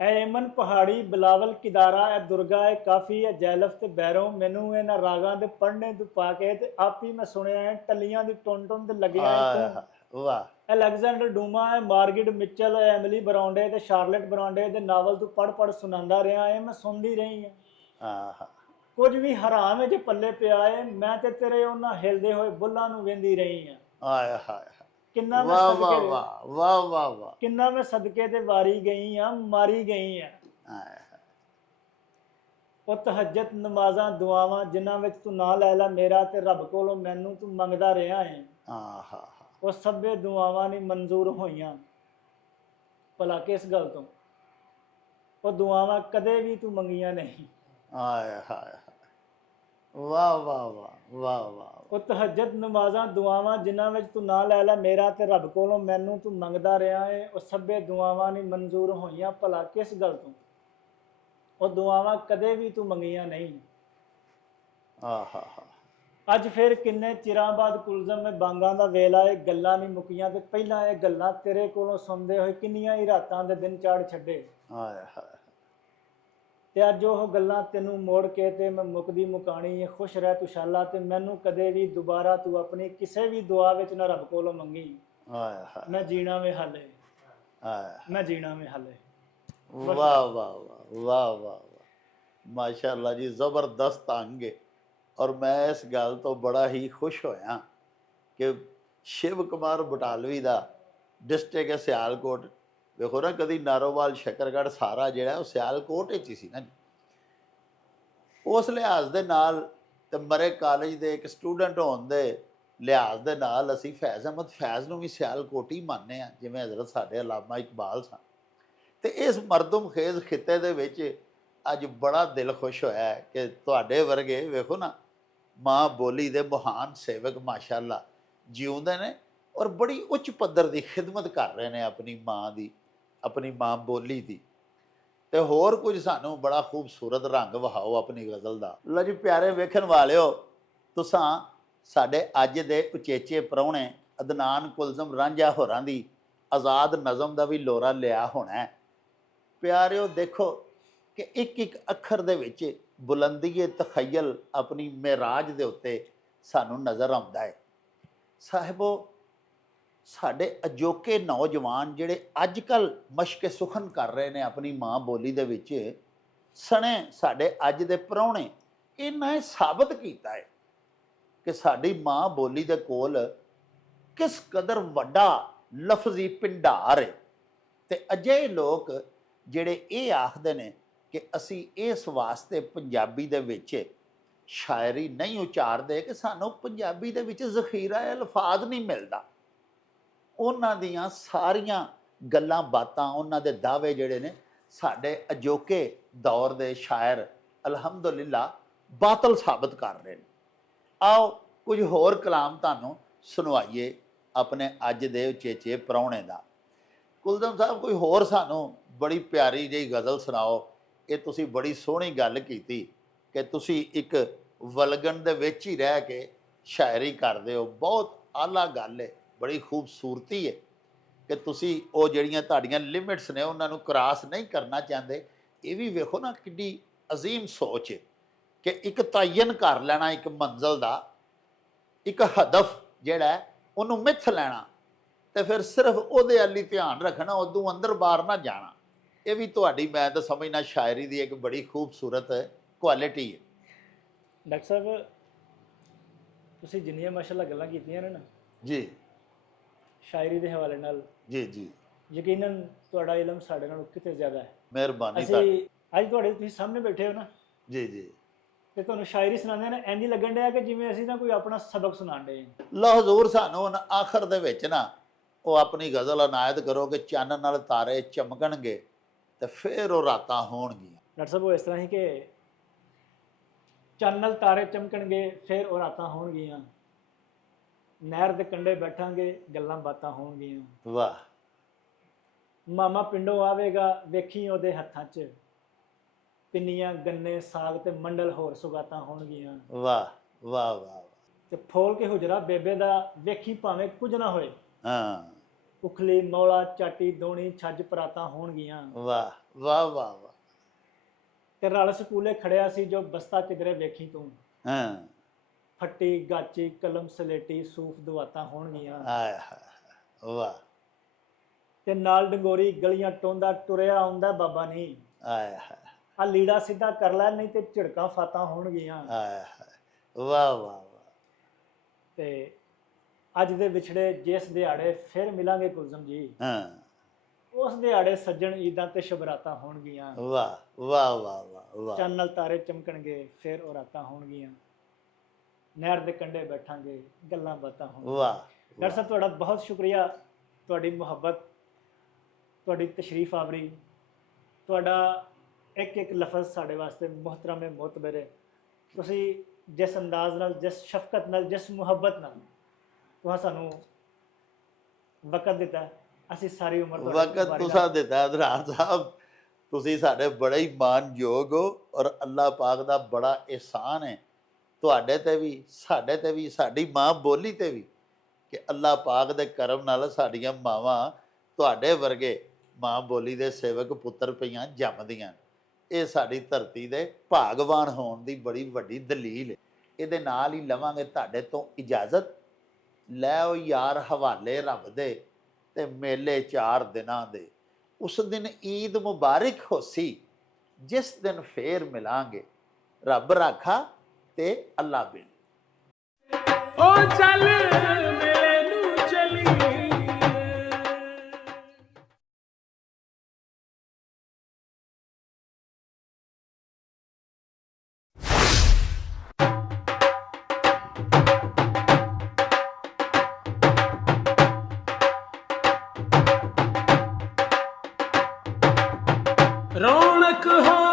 ਐ ਇਮਨ ਪਹਾੜੀ ਬਿਲਾਵਲ ਕਿਦਾਰਾ ਐ ਦੁਰਗਾ ਐ ਕਾਫੀ ਐ ਜੈਲਫ ਤੇ ਬੈਰੋਂ ਮੈਨੂੰ ਇਹਨਾਂ ਰਾਗਾਂ ਦੇ ਪੜਨੇ ਤੂੰ ਪਾ ਕੇ ਤੇ ਆਪੀ ਮੈਂ ਸੁਣਿਆ ਟੱਲੀਆਂ ਦੀ ਟੁੰਨ ਟੁੰਨ ਤੇ ਲੱਗਿਆ ਐ ਤੂੰ। ਵਾਹ ਅਲੈਗਜ਼ੈਂਡਰ ਡੂਮਾ ਹੈ ਮਾਰਗਿਟ ਮਿਚਲ ਹੈ ਐਮਿਲੀ ਬਰਾਉਂਡੇ ਤੇ ਸ਼ਾਰਲਟ ਬਰਾਉਂਡੇ ਦੇ ਨਾਵਲ ਤੂੰ ਪੜ ਪੜ ਸੁਣਾਉਂਦਾ ਰਿਹਾ ਹੈ ਮੈਂ ਸੁਣਦੀ ਰਹੀ ਹਾਂ ਆਹਾ ਕੁਝ ਵੀ ਹਰਾਮ ਹੈ ਜੇ ਪੱਲੇ ਪਿਆ ਹੈ ਮੈਂ ਤੇ ਤੇਰੇ ਉਹਨਾਂ ਹਿਲਦੇ ਹੋਏ ਬੁੱਲਾਂ ਨੂੰ ਵੇਂਦੀ ਰਹੀ ਹਾਂ ਹਾਏ। ਕਿੰਨਾ ਮੈਂ ਵਾਹ ਵਾਹ ਸਦਕੇ ਵਾਹ ਵਾਹ ਵਾਹ ਵਾਹ ਕਿੰਨਾ ਮੈਂ ਸਦਕੇ ਤੇ ਵਾਰੀ ਗਈ ਹਾਂ ਮਾਰੀ ਗਈ ਹਾਏ। ਉਹ ਤਹਜਤ ਨਮਾਜ਼ਾਂ ਦੁਆਵਾਂ ਜਿਨ੍ਹਾਂ ਵਿੱਚ ਤੂੰ ਨਾਂ ਲੈ ਲੈ ਮੇਰਾ ਤੇ ਰੱਬ ਕੋਲੋਂ ਮੈਨੂੰ ਤੂੰ ਮੰਗਦਾ ਰਿਹਾ ਹੈ ਆਹਾ। ਉਹ ਸਭੇ ਦੁਆਵਾਂ ਨਹੀਂ ਮਨਜ਼ੂਰ ਹੋਈਆਂ। ਭਲਾ ਕਿਸ ਗੱਲ ਤੋਂ? ਉਹ ਦੁਆਵਾਂ ਕਦੇ ਵੀ ਤੂੰ ਮੰਗੀਆਂ ਨਹੀਂ। ਹਾਏ ਹਾਏ ਹਾਏ। ਵਾਹ ਵਾਹ ਵਾਹ ਵਾਹ ਵਾਹ। ਉਹ ਤਹਜਦ ਨਮਾਜ਼ਾਂ ਦੁਆਵਾਂ ਜਿਨ੍ਹਾਂ ਵਿੱਚ ਤੂੰ ਨਾਂ ਲੈ ਲੈ ਮੇਰਾ ਤੇ ਰੱਬ ਕੋਲੋਂ ਮੈਨੂੰ ਤੂੰ ਮੰਗਦਾ ਰਿਹਾ ਏ ਉਹ ਸਭੇ ਦੁਆਵਾਂ ਨਹੀਂ ਮਨਜ਼ੂਰ ਹੋਈਆਂ। ਭਲਾ ਕਿਸ ਗੱਲ ਤੋਂ? ਉਹ ਦੁਆਵਾਂ ਕਦੇ ਵੀ ਤੂੰ ਮੰਗੀਆਂ ਨਹੀਂ। ਆਹਾ ਹਾ। ਅੱਜ ਫਿਰ ਕਿੰਨੇ ਚਿਰਾਂ ਬਾਅਦ ਕੁਲਜ਼ਮ ਮੈਂ ਬਾਂਗਾਂ ਦਾ ਵੇਲਾ ਏ ਗੱਲਾਂ ਨਹੀਂ ਮੁੱਕੀਆਂ ਤੇ ਪਹਿਲਾਂ ਇਹ ਗੱਲਾਂ ਤੇਰੇ ਕੋਲੋਂ ਸੁਣਦੇ ਹੋਏ ਕਿੰਨੀਆਂ ਹੀ ਰਾਤਾਂ ਦੇ ਦਿਨ ਚਾੜ ਛੱਡੇ। ਹਾਏ ਹਾਏ। ਤੇ ਅੱਜ ਉਹ ਗੱਲਾਂ ਤੈਨੂੰ ਮੋੜ ਕੇ ਤੇ ਮੈਂ ਮੁਕਦੀ ਮੁਕਾਣੀ ਖੁਸ਼ ਰਹਿ ਤੂੰ ਸ਼ਾਲਾ ਤੇ ਮੈਨੂੰ ਕਦੇ ਵੀ ਦੁਬਾਰਾ ਤੂੰ ਆਪਣੀ ਕਿਸੇ ਵੀ ਦੁਆ ਵਿੱਚ ਨਾ ਰੱਬ ਕੋਲੋਂ ਮੰਗੀ। ਹਾਏ ਹਾਏ। ਮੈਂ ਜੀਣਾ ਵੇ ਹਾਲੇ। ਹਾਏ। ਮੈਂ ਜੀਣਾ ਵੇ ਹਾਲੇ। ਵਾਹ ਵਾਹ ਵਾਹ ਵਾਹ ਵਾਹ ਮਾਸ਼ਾਅੱਲਾ ਜੀ ਜ਼ਬਰਦਸਤ ਅੰਗੇ ਔਰ ਮੈਂ ਇਸ ਗੱਲ ਤੋਂ ਬੜਾ ਹੀ ਖੁਸ਼ ਹੋਇਆ ਕਿ ਸ਼ਿਵ ਕੁਮਾਰ ਬਟਾਲਵੀ ਦਾ ਡਿਸਟ੍ਰਿਕਟ ਸਿਆਲਕੋਟ ਵੇਖੋ ਨਾ, ਕਦੀ ਨਾਰੋਵਾਲ, ਸ਼ਕਰਗੜ੍ਹ ਸਾਰਾ ਜਿਹੜਾ ਉਹ ਸਿਆਲਕੋਟ ਵਿੱਚ ਹੀ ਸੀ ਨਾ ਜੀ। ਉਸ ਲਿਹਾਜ਼ ਦੇ ਨਾਲ ਤੇ ਮਰੇ ਕਾਲਜ ਦੇ ਇੱਕ ਸਟੂਡੈਂਟ ਹੋਣ ਦੇ ਲਿਹਾਜ਼ ਦੇ ਨਾਲ ਅਸੀਂ ਫੈਜ਼ ਅਹਿਮਦ ਫੈਜ਼ ਨੂੰ ਵੀ ਸਿਆਲਕੋਟ ਹੀ ਮੰਨਦੇ ਆ ਜਿਵੇਂ ਹਜ਼ਰਤ ਸਾਡੇ ਅਲਾਮਾ ਇਕਬਾਲ ਸਨ ਤੇ ਇਸ ਮਰਦਮ ਖੇਜ਼ ਖਿੱਤੇ ਦੇ ਵਿੱਚ ਅੱਜ ਬੜਾ ਦਿਲ ਖੁਸ਼ ਹੋਇਆ ਕਿ ਤੁਹਾਡੇ ਵਰਗੇ, ਵੇਖੋ ਨਾ ਮਾਂ ਬੋਲੀ ਦੇ ਮਹਾਨ ਸੇਵਕ, ਮਾਸ਼ਾਅੱਲਾ, ਜਿਉਂਦੇ ਨੇ ਔਰ ਬੜੀ ਉੱਚ ਪੱਧਰ ਦੀ ਖਿਦਮਤ ਕਰ ਰਹੇ ਨੇ ਆਪਣੀ ਮਾਂ ਦੀ, ਆਪਣੀ ਮਾਂ ਬੋਲੀ ਦੀ। ਤੇ ਹੋਰ ਕੁਝ ਸਾਨੂੰ ਬੜਾ ਖੂਬਸੂਰਤ ਰੰਗ ਵਹਾਓ ਆਪਣੀ ਗਜ਼ਲ ਦਾ। ਲੋ ਜੀ, ਪਿਆਰੇ ਵੇਖਣ ਵਾਲਿਓ, ਤੁਸਾਂ ਸਾਡੇ ਅੱਜ ਦੇ ਉਚੇਚੇ ਪ੍ਰਾਹੁਣੇ, ਅਦਨਾਨ ਕੁਲਜ਼ਮ ਰਾਂਝਾ ਹੋਰਾਂ ਦੀ ਆਜ਼ਾਦ ਨਜ਼ਮ ਦਾ ਵੀ ਲੋਰਾ ਲਿਆ ਹੋਣਾ ਹੈ। ਪਿਆਰਿਓ, ਦੇਖੋ ਕਿ ਇੱਕ ਇੱਕ ਅੱਖਰ ਦੇ ਵਿੱਚ ਬੁਲੰਦੀਏ ਤਖਯਲ ਆਪਣੀ ਮਿਰਾਜ ਦੇ ਉੱਤੇ ਸਾਨੂੰ ਨਜ਼ਰ ਆਉਂਦਾ ਹੈ ਸਾਹਿਬੋ, ਸਾਡੇ ਅਜੋਕੇ ਨੌਜਵਾਨ ਜਿਹੜੇ ਅੱਜ ਕੱਲ ਮਸ਼ਕ ਸੁਖਨ ਕਰ ਰਹੇ ਨੇ ਆਪਣੀ ਮਾਂ ਬੋਲੀ ਦੇ ਵਿੱਚ, ਸਣੇ ਸਾਡੇ ਅੱਜ ਦੇ ਪ੍ਰਾਹੁਣੇ, ਇਹਨਾਂ ਨੇ ਸਾਬਤ ਕੀਤਾ ਹੈ ਕਿ ਸਾਡੀ ਮਾਂ ਬੋਲੀ ਦੇ ਕੋਲ ਕਿਸ ਕਦਰ ਵੱਡਾ ਲਫ਼ਜ਼ੀ ਭੰਡਾਰ ਹੈ ਤੇ ਅਜਿਹੇ ਲੋਕ ਜਿਹੜੇ ਇਹ ਆਖਦੇ ਨੇ ਕਿ ਅਸੀਂ ਇਸ ਵਾਸਤੇ ਪੰਜਾਬੀ ਦੇ ਵਿੱਚ ਸ਼ਾਇਰੀ ਨਹੀਂ ਉਚਾਰਦੇ ਕਿ ਸਾਨੂੰ ਪੰਜਾਬੀ ਦੇ ਵਿੱਚ ਜ਼ਖੀਰਾ ਅਲਫਾਜ਼ ਨਹੀਂ ਮਿਲਦਾ। ਉਹਨਾਂ ਦੀਆਂ ਸਾਰੀਆਂ ਗੱਲਾਂ ਬਾਤਾਂ, ਉਹਨਾਂ ਦੇ ਦਾਅਵੇ ਜਿਹੜੇ ਨੇ, ਸਾਡੇ ਅਜੋਕੇ ਦੌਰ ਦੇ ਸ਼ਾਇਰ ਅਲਹਮਦੁਲਿਲਾ ਬਾਤਲ ਸਾਬਤ ਕਰ ਰਹੇ ਨੇ। ਆਓ ਕੁਝ ਹੋਰ ਕਲਾਮ ਤੁਹਾਨੂੰ ਸੁਣਵਾਈਏ ਆਪਣੇ ਅੱਜ ਦੇ ਉਚੇਚੇ ਪ੍ਰਾਹੁਣੇ ਦਾ। ਕੁਲਦਮ ਸਾਹਿਬ, ਕੋਈ ਹੋਰ ਸਾਨੂੰ ਬੜੀ ਪਿਆਰੀ ਜਿਹੀ ਗਜ਼ਲ ਸੁਣਾਓ ਇਹ ਤੁਸੀਂ ਬੜੀ ਸੋਹਣੀ ਗੱਲ ਕੀਤੀ ਕਿ ਤੁਸੀਂ ਇੱਕ ਵਲਗਣ ਦੇ ਵਿੱਚ ਹੀ ਰਹਿ ਕੇ ਸ਼ਾਇਰੀ ਕਰਦੇ ਹੋ। ਬਹੁਤ ਆਲਾ ਗੱਲ ਹੈ ਬੜੀ ਖੂਬਸੂਰਤੀ ਹੈ ਕਿ ਤੁਸੀਂ ਉਹ ਜਿਹੜੀਆਂ ਤੁਹਾਡੀਆਂ ਲਿਮਿਟਸ ਨੇ ਉਹਨਾਂ ਨੂੰ ਕ੍ਰਾਸ ਨਹੀਂ ਕਰਨਾ ਚਾਹੁੰਦੇ। ਇਹ ਵੀ ਵੇਖੋ ਨਾ ਕਿੱਡੀ ਅਜ਼ੀਮ ਸੋਚ ਹੈ ਕਿ ਇੱਕ ਤਾਇਨ ਕਰ ਲੈਣਾ ਇੱਕ ਮੰਜ਼ਲ ਦਾ ਇੱਕ ਹਦਫ ਜਿਹੜਾ ਹੈ, ਉਹਨੂੰ ਮਿੱਥ ਲੈਣਾ ਤੇ ਫਿਰ ਸਿਰਫ ਉਹਦੇ ਵੱਲ ਹੀ ਧਿਆਨ ਰੱਖਣਾ ਉਦੋਂ ਅੰਦਰ ਬਾਹਰ ਨਾ ਜਾਣਾ। ਇਹ ਵੀ ਤੁਹਾਡੀ ਮੈਂ ਤਾਂ ਸਮਝਣਾ ਸ਼ਾਇਰੀ ਦੀ ਇੱਕ ਬੜੀ ਖੂਬਸੂਰਤ ਕੁਆਲਿਟੀ ਹੈ। ਡਾਕਟਰ ਸਾਹਿਬ ਤੁਸੀਂ ਜਿੰਨੀਆਂ ਮਾਸ਼ਾਅੱਲਾ ਗੱਲਾਂ ਕੀਤੀਆਂ ਨੇ ਨਾ ਜੀ। ਸ਼ਾਇਰੀ ਦੇ ਹਵਾਲੇ ਨਾਲ ਜੀ ਜੀ। ਯਕੀਨਨ ਤੁਹਾਡਾ ਇਲਮ ਸਾਡੇ ਨਾਲੋਂ ਕਿਤੇ ਜ਼ਿਆਦਾ ਹੈ। ਮਿਹਰਬਾਨੀ ਤੁਹਾਡੀ। ਅਸੀਂ ਅੱਜ ਤੁਹਾਡੇ ਤੁਸੀਂ ਸਾਹਮਣੇ ਬੈਠੇ ਹੋ ਨਾ। ਜੀ ਜੀ। ਤੇ ਤੁਹਾਨੂੰ ਸ਼ਾਇਰੀ ਸੁਣਾਉਂਦੇ ਨੇ ਹੀ ਲੱਗਣ ਡਿਆ ਕਿ ਜਿਵੇਂ ਅਸੀਂ ਨਾ ਕੋਈ ਆਪਣਾ ਸਬਕ ਸੁਣਾਣ ਡਏ ਹਾਂ। ਲੋ ਹਜ਼ੂਰ ਸਾਨੂੰ ਹੁਣ ਆਖਰ ਦੇ ਵਿੱਚ ਨਾ ਉਹ ਆਪਣੀ ਗਜ਼ਲ ਅਨਾਇਤ ਕਰੋ ਕਿ ਚੰਨ ਨਾਲ ਤਾਰੇ ਚਮਕਣਗੇ। ਤੇ ਫਿਰ ਉਹ ਰਾਤਾਂ ਹੋਣਗੀਆਂ। ਡਾਕਟਰ ਸਾਹਿਬ ਉਹ ਇਸ ਤਰ੍ਹਾਂ ਹੀ ਕਿ ਚੰਨ ਨਾਲ ਤਾਰੇ ਚਮਕਣਗੇ ਫਿਰ ਉਹ ਰਾਤਾਂ ਹੋਣਗੀਆਂ। ਨਹਿਰ ਦੇ ਕੰਢੇ ਬੈਠਾਂਗੇ ਗੱਲਾਂ ਬਾਤਾਂ ਹੋਣਗੀਆਂ। ਵਾਹ। ਮਾਮਾ ਪਿੰਡੋਂ ਆਵੇਗਾ ਵੇਖੀ ਉਹਦੇ ਹੱਥਾਂ 'ਚ। ਪਿੰਨੀਆਂ ਗੰਨੇ ਸਾਗ ਤੇ ਮੰਡਲ ਹੋਰ ਸੁਗਾਤਾਂ ਹੋਣਗੀਆਂ। ਵਾਹ ਵਾਹ ਵਾਹ। ਤੇ ਫੋਲ ਕੇ ਹੁਜਰਾ ਬੇਬੇ ਦਾ ਵੇਖੀ ਭਾਵੇਂ ਕੁਝ ਨਾ ਹੋਏ। ਹਾਂ। ਉਖਲੀ ਮੌਲਾ ਚਾਟੀ ਦੋਣੀ ਛੱਜ ਪਰਾਤਾਂ ਹੋਣਗੀਆਂ। ਵਾਹ ਵਾਹ ਵਾਹ ਵਾਹ। ਤੇ ਰਲ ਸਕੂਲੇ ਖੜਿਆ ਸੀ ਜੋ ਬਸਤਾ ਕਿਧਰੇ ਵੇਖੀ ਤੂੰ। ਹਾਂ। ਫੱਟੀ ਗਾਚੀ ਕਲਮ ਸਲੇਟੀ ਸੂਫ ਦੁਆਤਾਂ ਹੋਣਗੀਆਂ। ਆਏ ਹਾਏ ਵਾਹ। ਤੇ ਨਾਲ ਡੰਗੋਰੀ ਗਲੀਆਂ ਟੋਂਦਾ ਟੁਰਿਆ ਆਉਂਦਾ ਬਾਬਾ ਨਹੀਂ ਆਏ ਹਾਏ। ਆ ਲੀੜਾ ਸਿੱਧਾ ਕਰ ਲੈ ਨਹੀਂ ਤੇ ਝਿੜਕਾਂ ਫਾਤਾਂ ਹੋਣਗੀਆਂ। ਆਏ ਹਾਏ। ਵਾਹ ਵਾਹ ਵਾਹ। ਤੇ ਅੱਜ ਦੇ ਵਿਛੜੇ ਜਿਸ ਦਿਹਾੜੇ ਫਿਰ ਮਿਲਾਂਗੇ ਕੁਲਜ਼ਮ ਜੀ। ਹਾਂ। ਉਸ ਦਿਹਾੜੇ ਸੱਜਣ ਈਦਾਂ ਤੇ ਸ਼ਬਰਾਤਾਂ ਹੋਣਗੀਆਂ। ਵਾਹ ਵਾਹ ਵਾਹ ਵਾਹ ਵਾਹ। ਚੰਨ ਨਾਲ ਤਾਰੇ ਚਮਕਣਗੇ ਫਿਰ ਉਹ ਰਾਤਾਂ ਹੋਣਗੀਆਂ। ਨਹਿਰ ਦੇ ਕੰਢੇ ਬੈਠਾਂਗੇ ਗੱਲਾਂ ਬਾਤਾਂ ਹੋਣਗੀਆਂ। ਵਾਹ ਡਾਕਟਰ ਸਾਹਿਬ ਤੁਹਾਡਾ ਬਹੁਤ ਸ਼ੁਕਰੀਆ। ਤੁਹਾਡੀ ਮੁਹੱਬਤ ਤੁਹਾਡੀ ਤਸ਼ਰੀਫ ਆਵਰੀ। ਤੁਹਾਡਾ ਇੱਕ ਇੱਕ ਲਫ਼ਜ਼ ਸਾਡੇ ਵਾਸਤੇ ਮੁਹਤਰਮ ਹੈ ਮੁਤਬਰ ਹੈ। ਤੁਸੀਂ ਜਿਸ ਅੰਦਾਜ਼ ਨਾਲ ਜਿਸ ਸ਼ਫਕਤ ਨਾਲ ਜਿਸ ਮੁਹੱਬਤ ਨਾਲ ਤੁਹਾਂ ਸਾਨੂੰ ਵਕਤ ਦਿੱਤਾ। ਅਸੀਂ ਸਾਰੀ ਉਮਰ ਵਕਤ ਤੁਸੀਂ ਦਿੱਤਾ ਅਧਰਾਰ ਸਾਹਿਬ। ਤੁਸੀਂ ਸਾਡੇ ਬੜੇ ਹੀ ਮਾਨਯੋਗ ਹੋ ਔਰ ਅੱਲਾਹ ਪਾਕ ਦਾ ਬੜਾ ਇਹਸਾਨ ਹੈ। ਤੁਹਾਡੇ ਤੇ ਵੀ ਸਾਡੇ ਤੇ ਵੀ ਸਾਡੀ ਮਾਂ ਬੋਲੀ ਤੇ ਵੀ ਕਿ ਅੱਲਾਹ ਪਾਕ ਦੇ ਕਰਮ ਨਾਲ ਸਾਡੀਆਂ ਮਾਵਾਂ ਤੁਹਾਡੇ ਵਰਗੇ ਮਾਂ ਬੋਲੀ ਦੇ ਸੇਵਕ ਪੁੱਤਰ ਪਈਆਂ ਜੰਮਦੀਆਂ। ਇਹ ਸਾਡੀ ਧਰਤੀ ਦੇ ਭਾਗਵਾਨ ਹੋਣ ਦੀ ਬੜੀ ਵੱਡੀ ਦਲੀਲ ਹੈ। ਇਹਦੇ ਨਾਲ ਹੀ ਲਵਾਂਗੇ ਤੁਹਾਡੇ ਤੋਂ ਇਜਾਜ਼ਤ। ਲੈ ਉਹ ਯਾਰ ਹਵਾਲੇ ਰੱਬ ਦੇ ਤੇ ਮੇਲੇ ਚਾਰ ਦਿਨਾਂ ਦੇ। ਉਸ ਦਿਨ ਈਦ ਮੁਬਾਰਕ ਹੋਸੀ ਜਿਸ ਦਿਨ ਫੇਰ ਮਿਲਾਂਗੇ। ਰੱਬ ਰਾਖਾ ਤੇ ਅੱਲਾ ਬਿਨ ਓ ਚੱਲ ਰੌਣਕ ਹੋ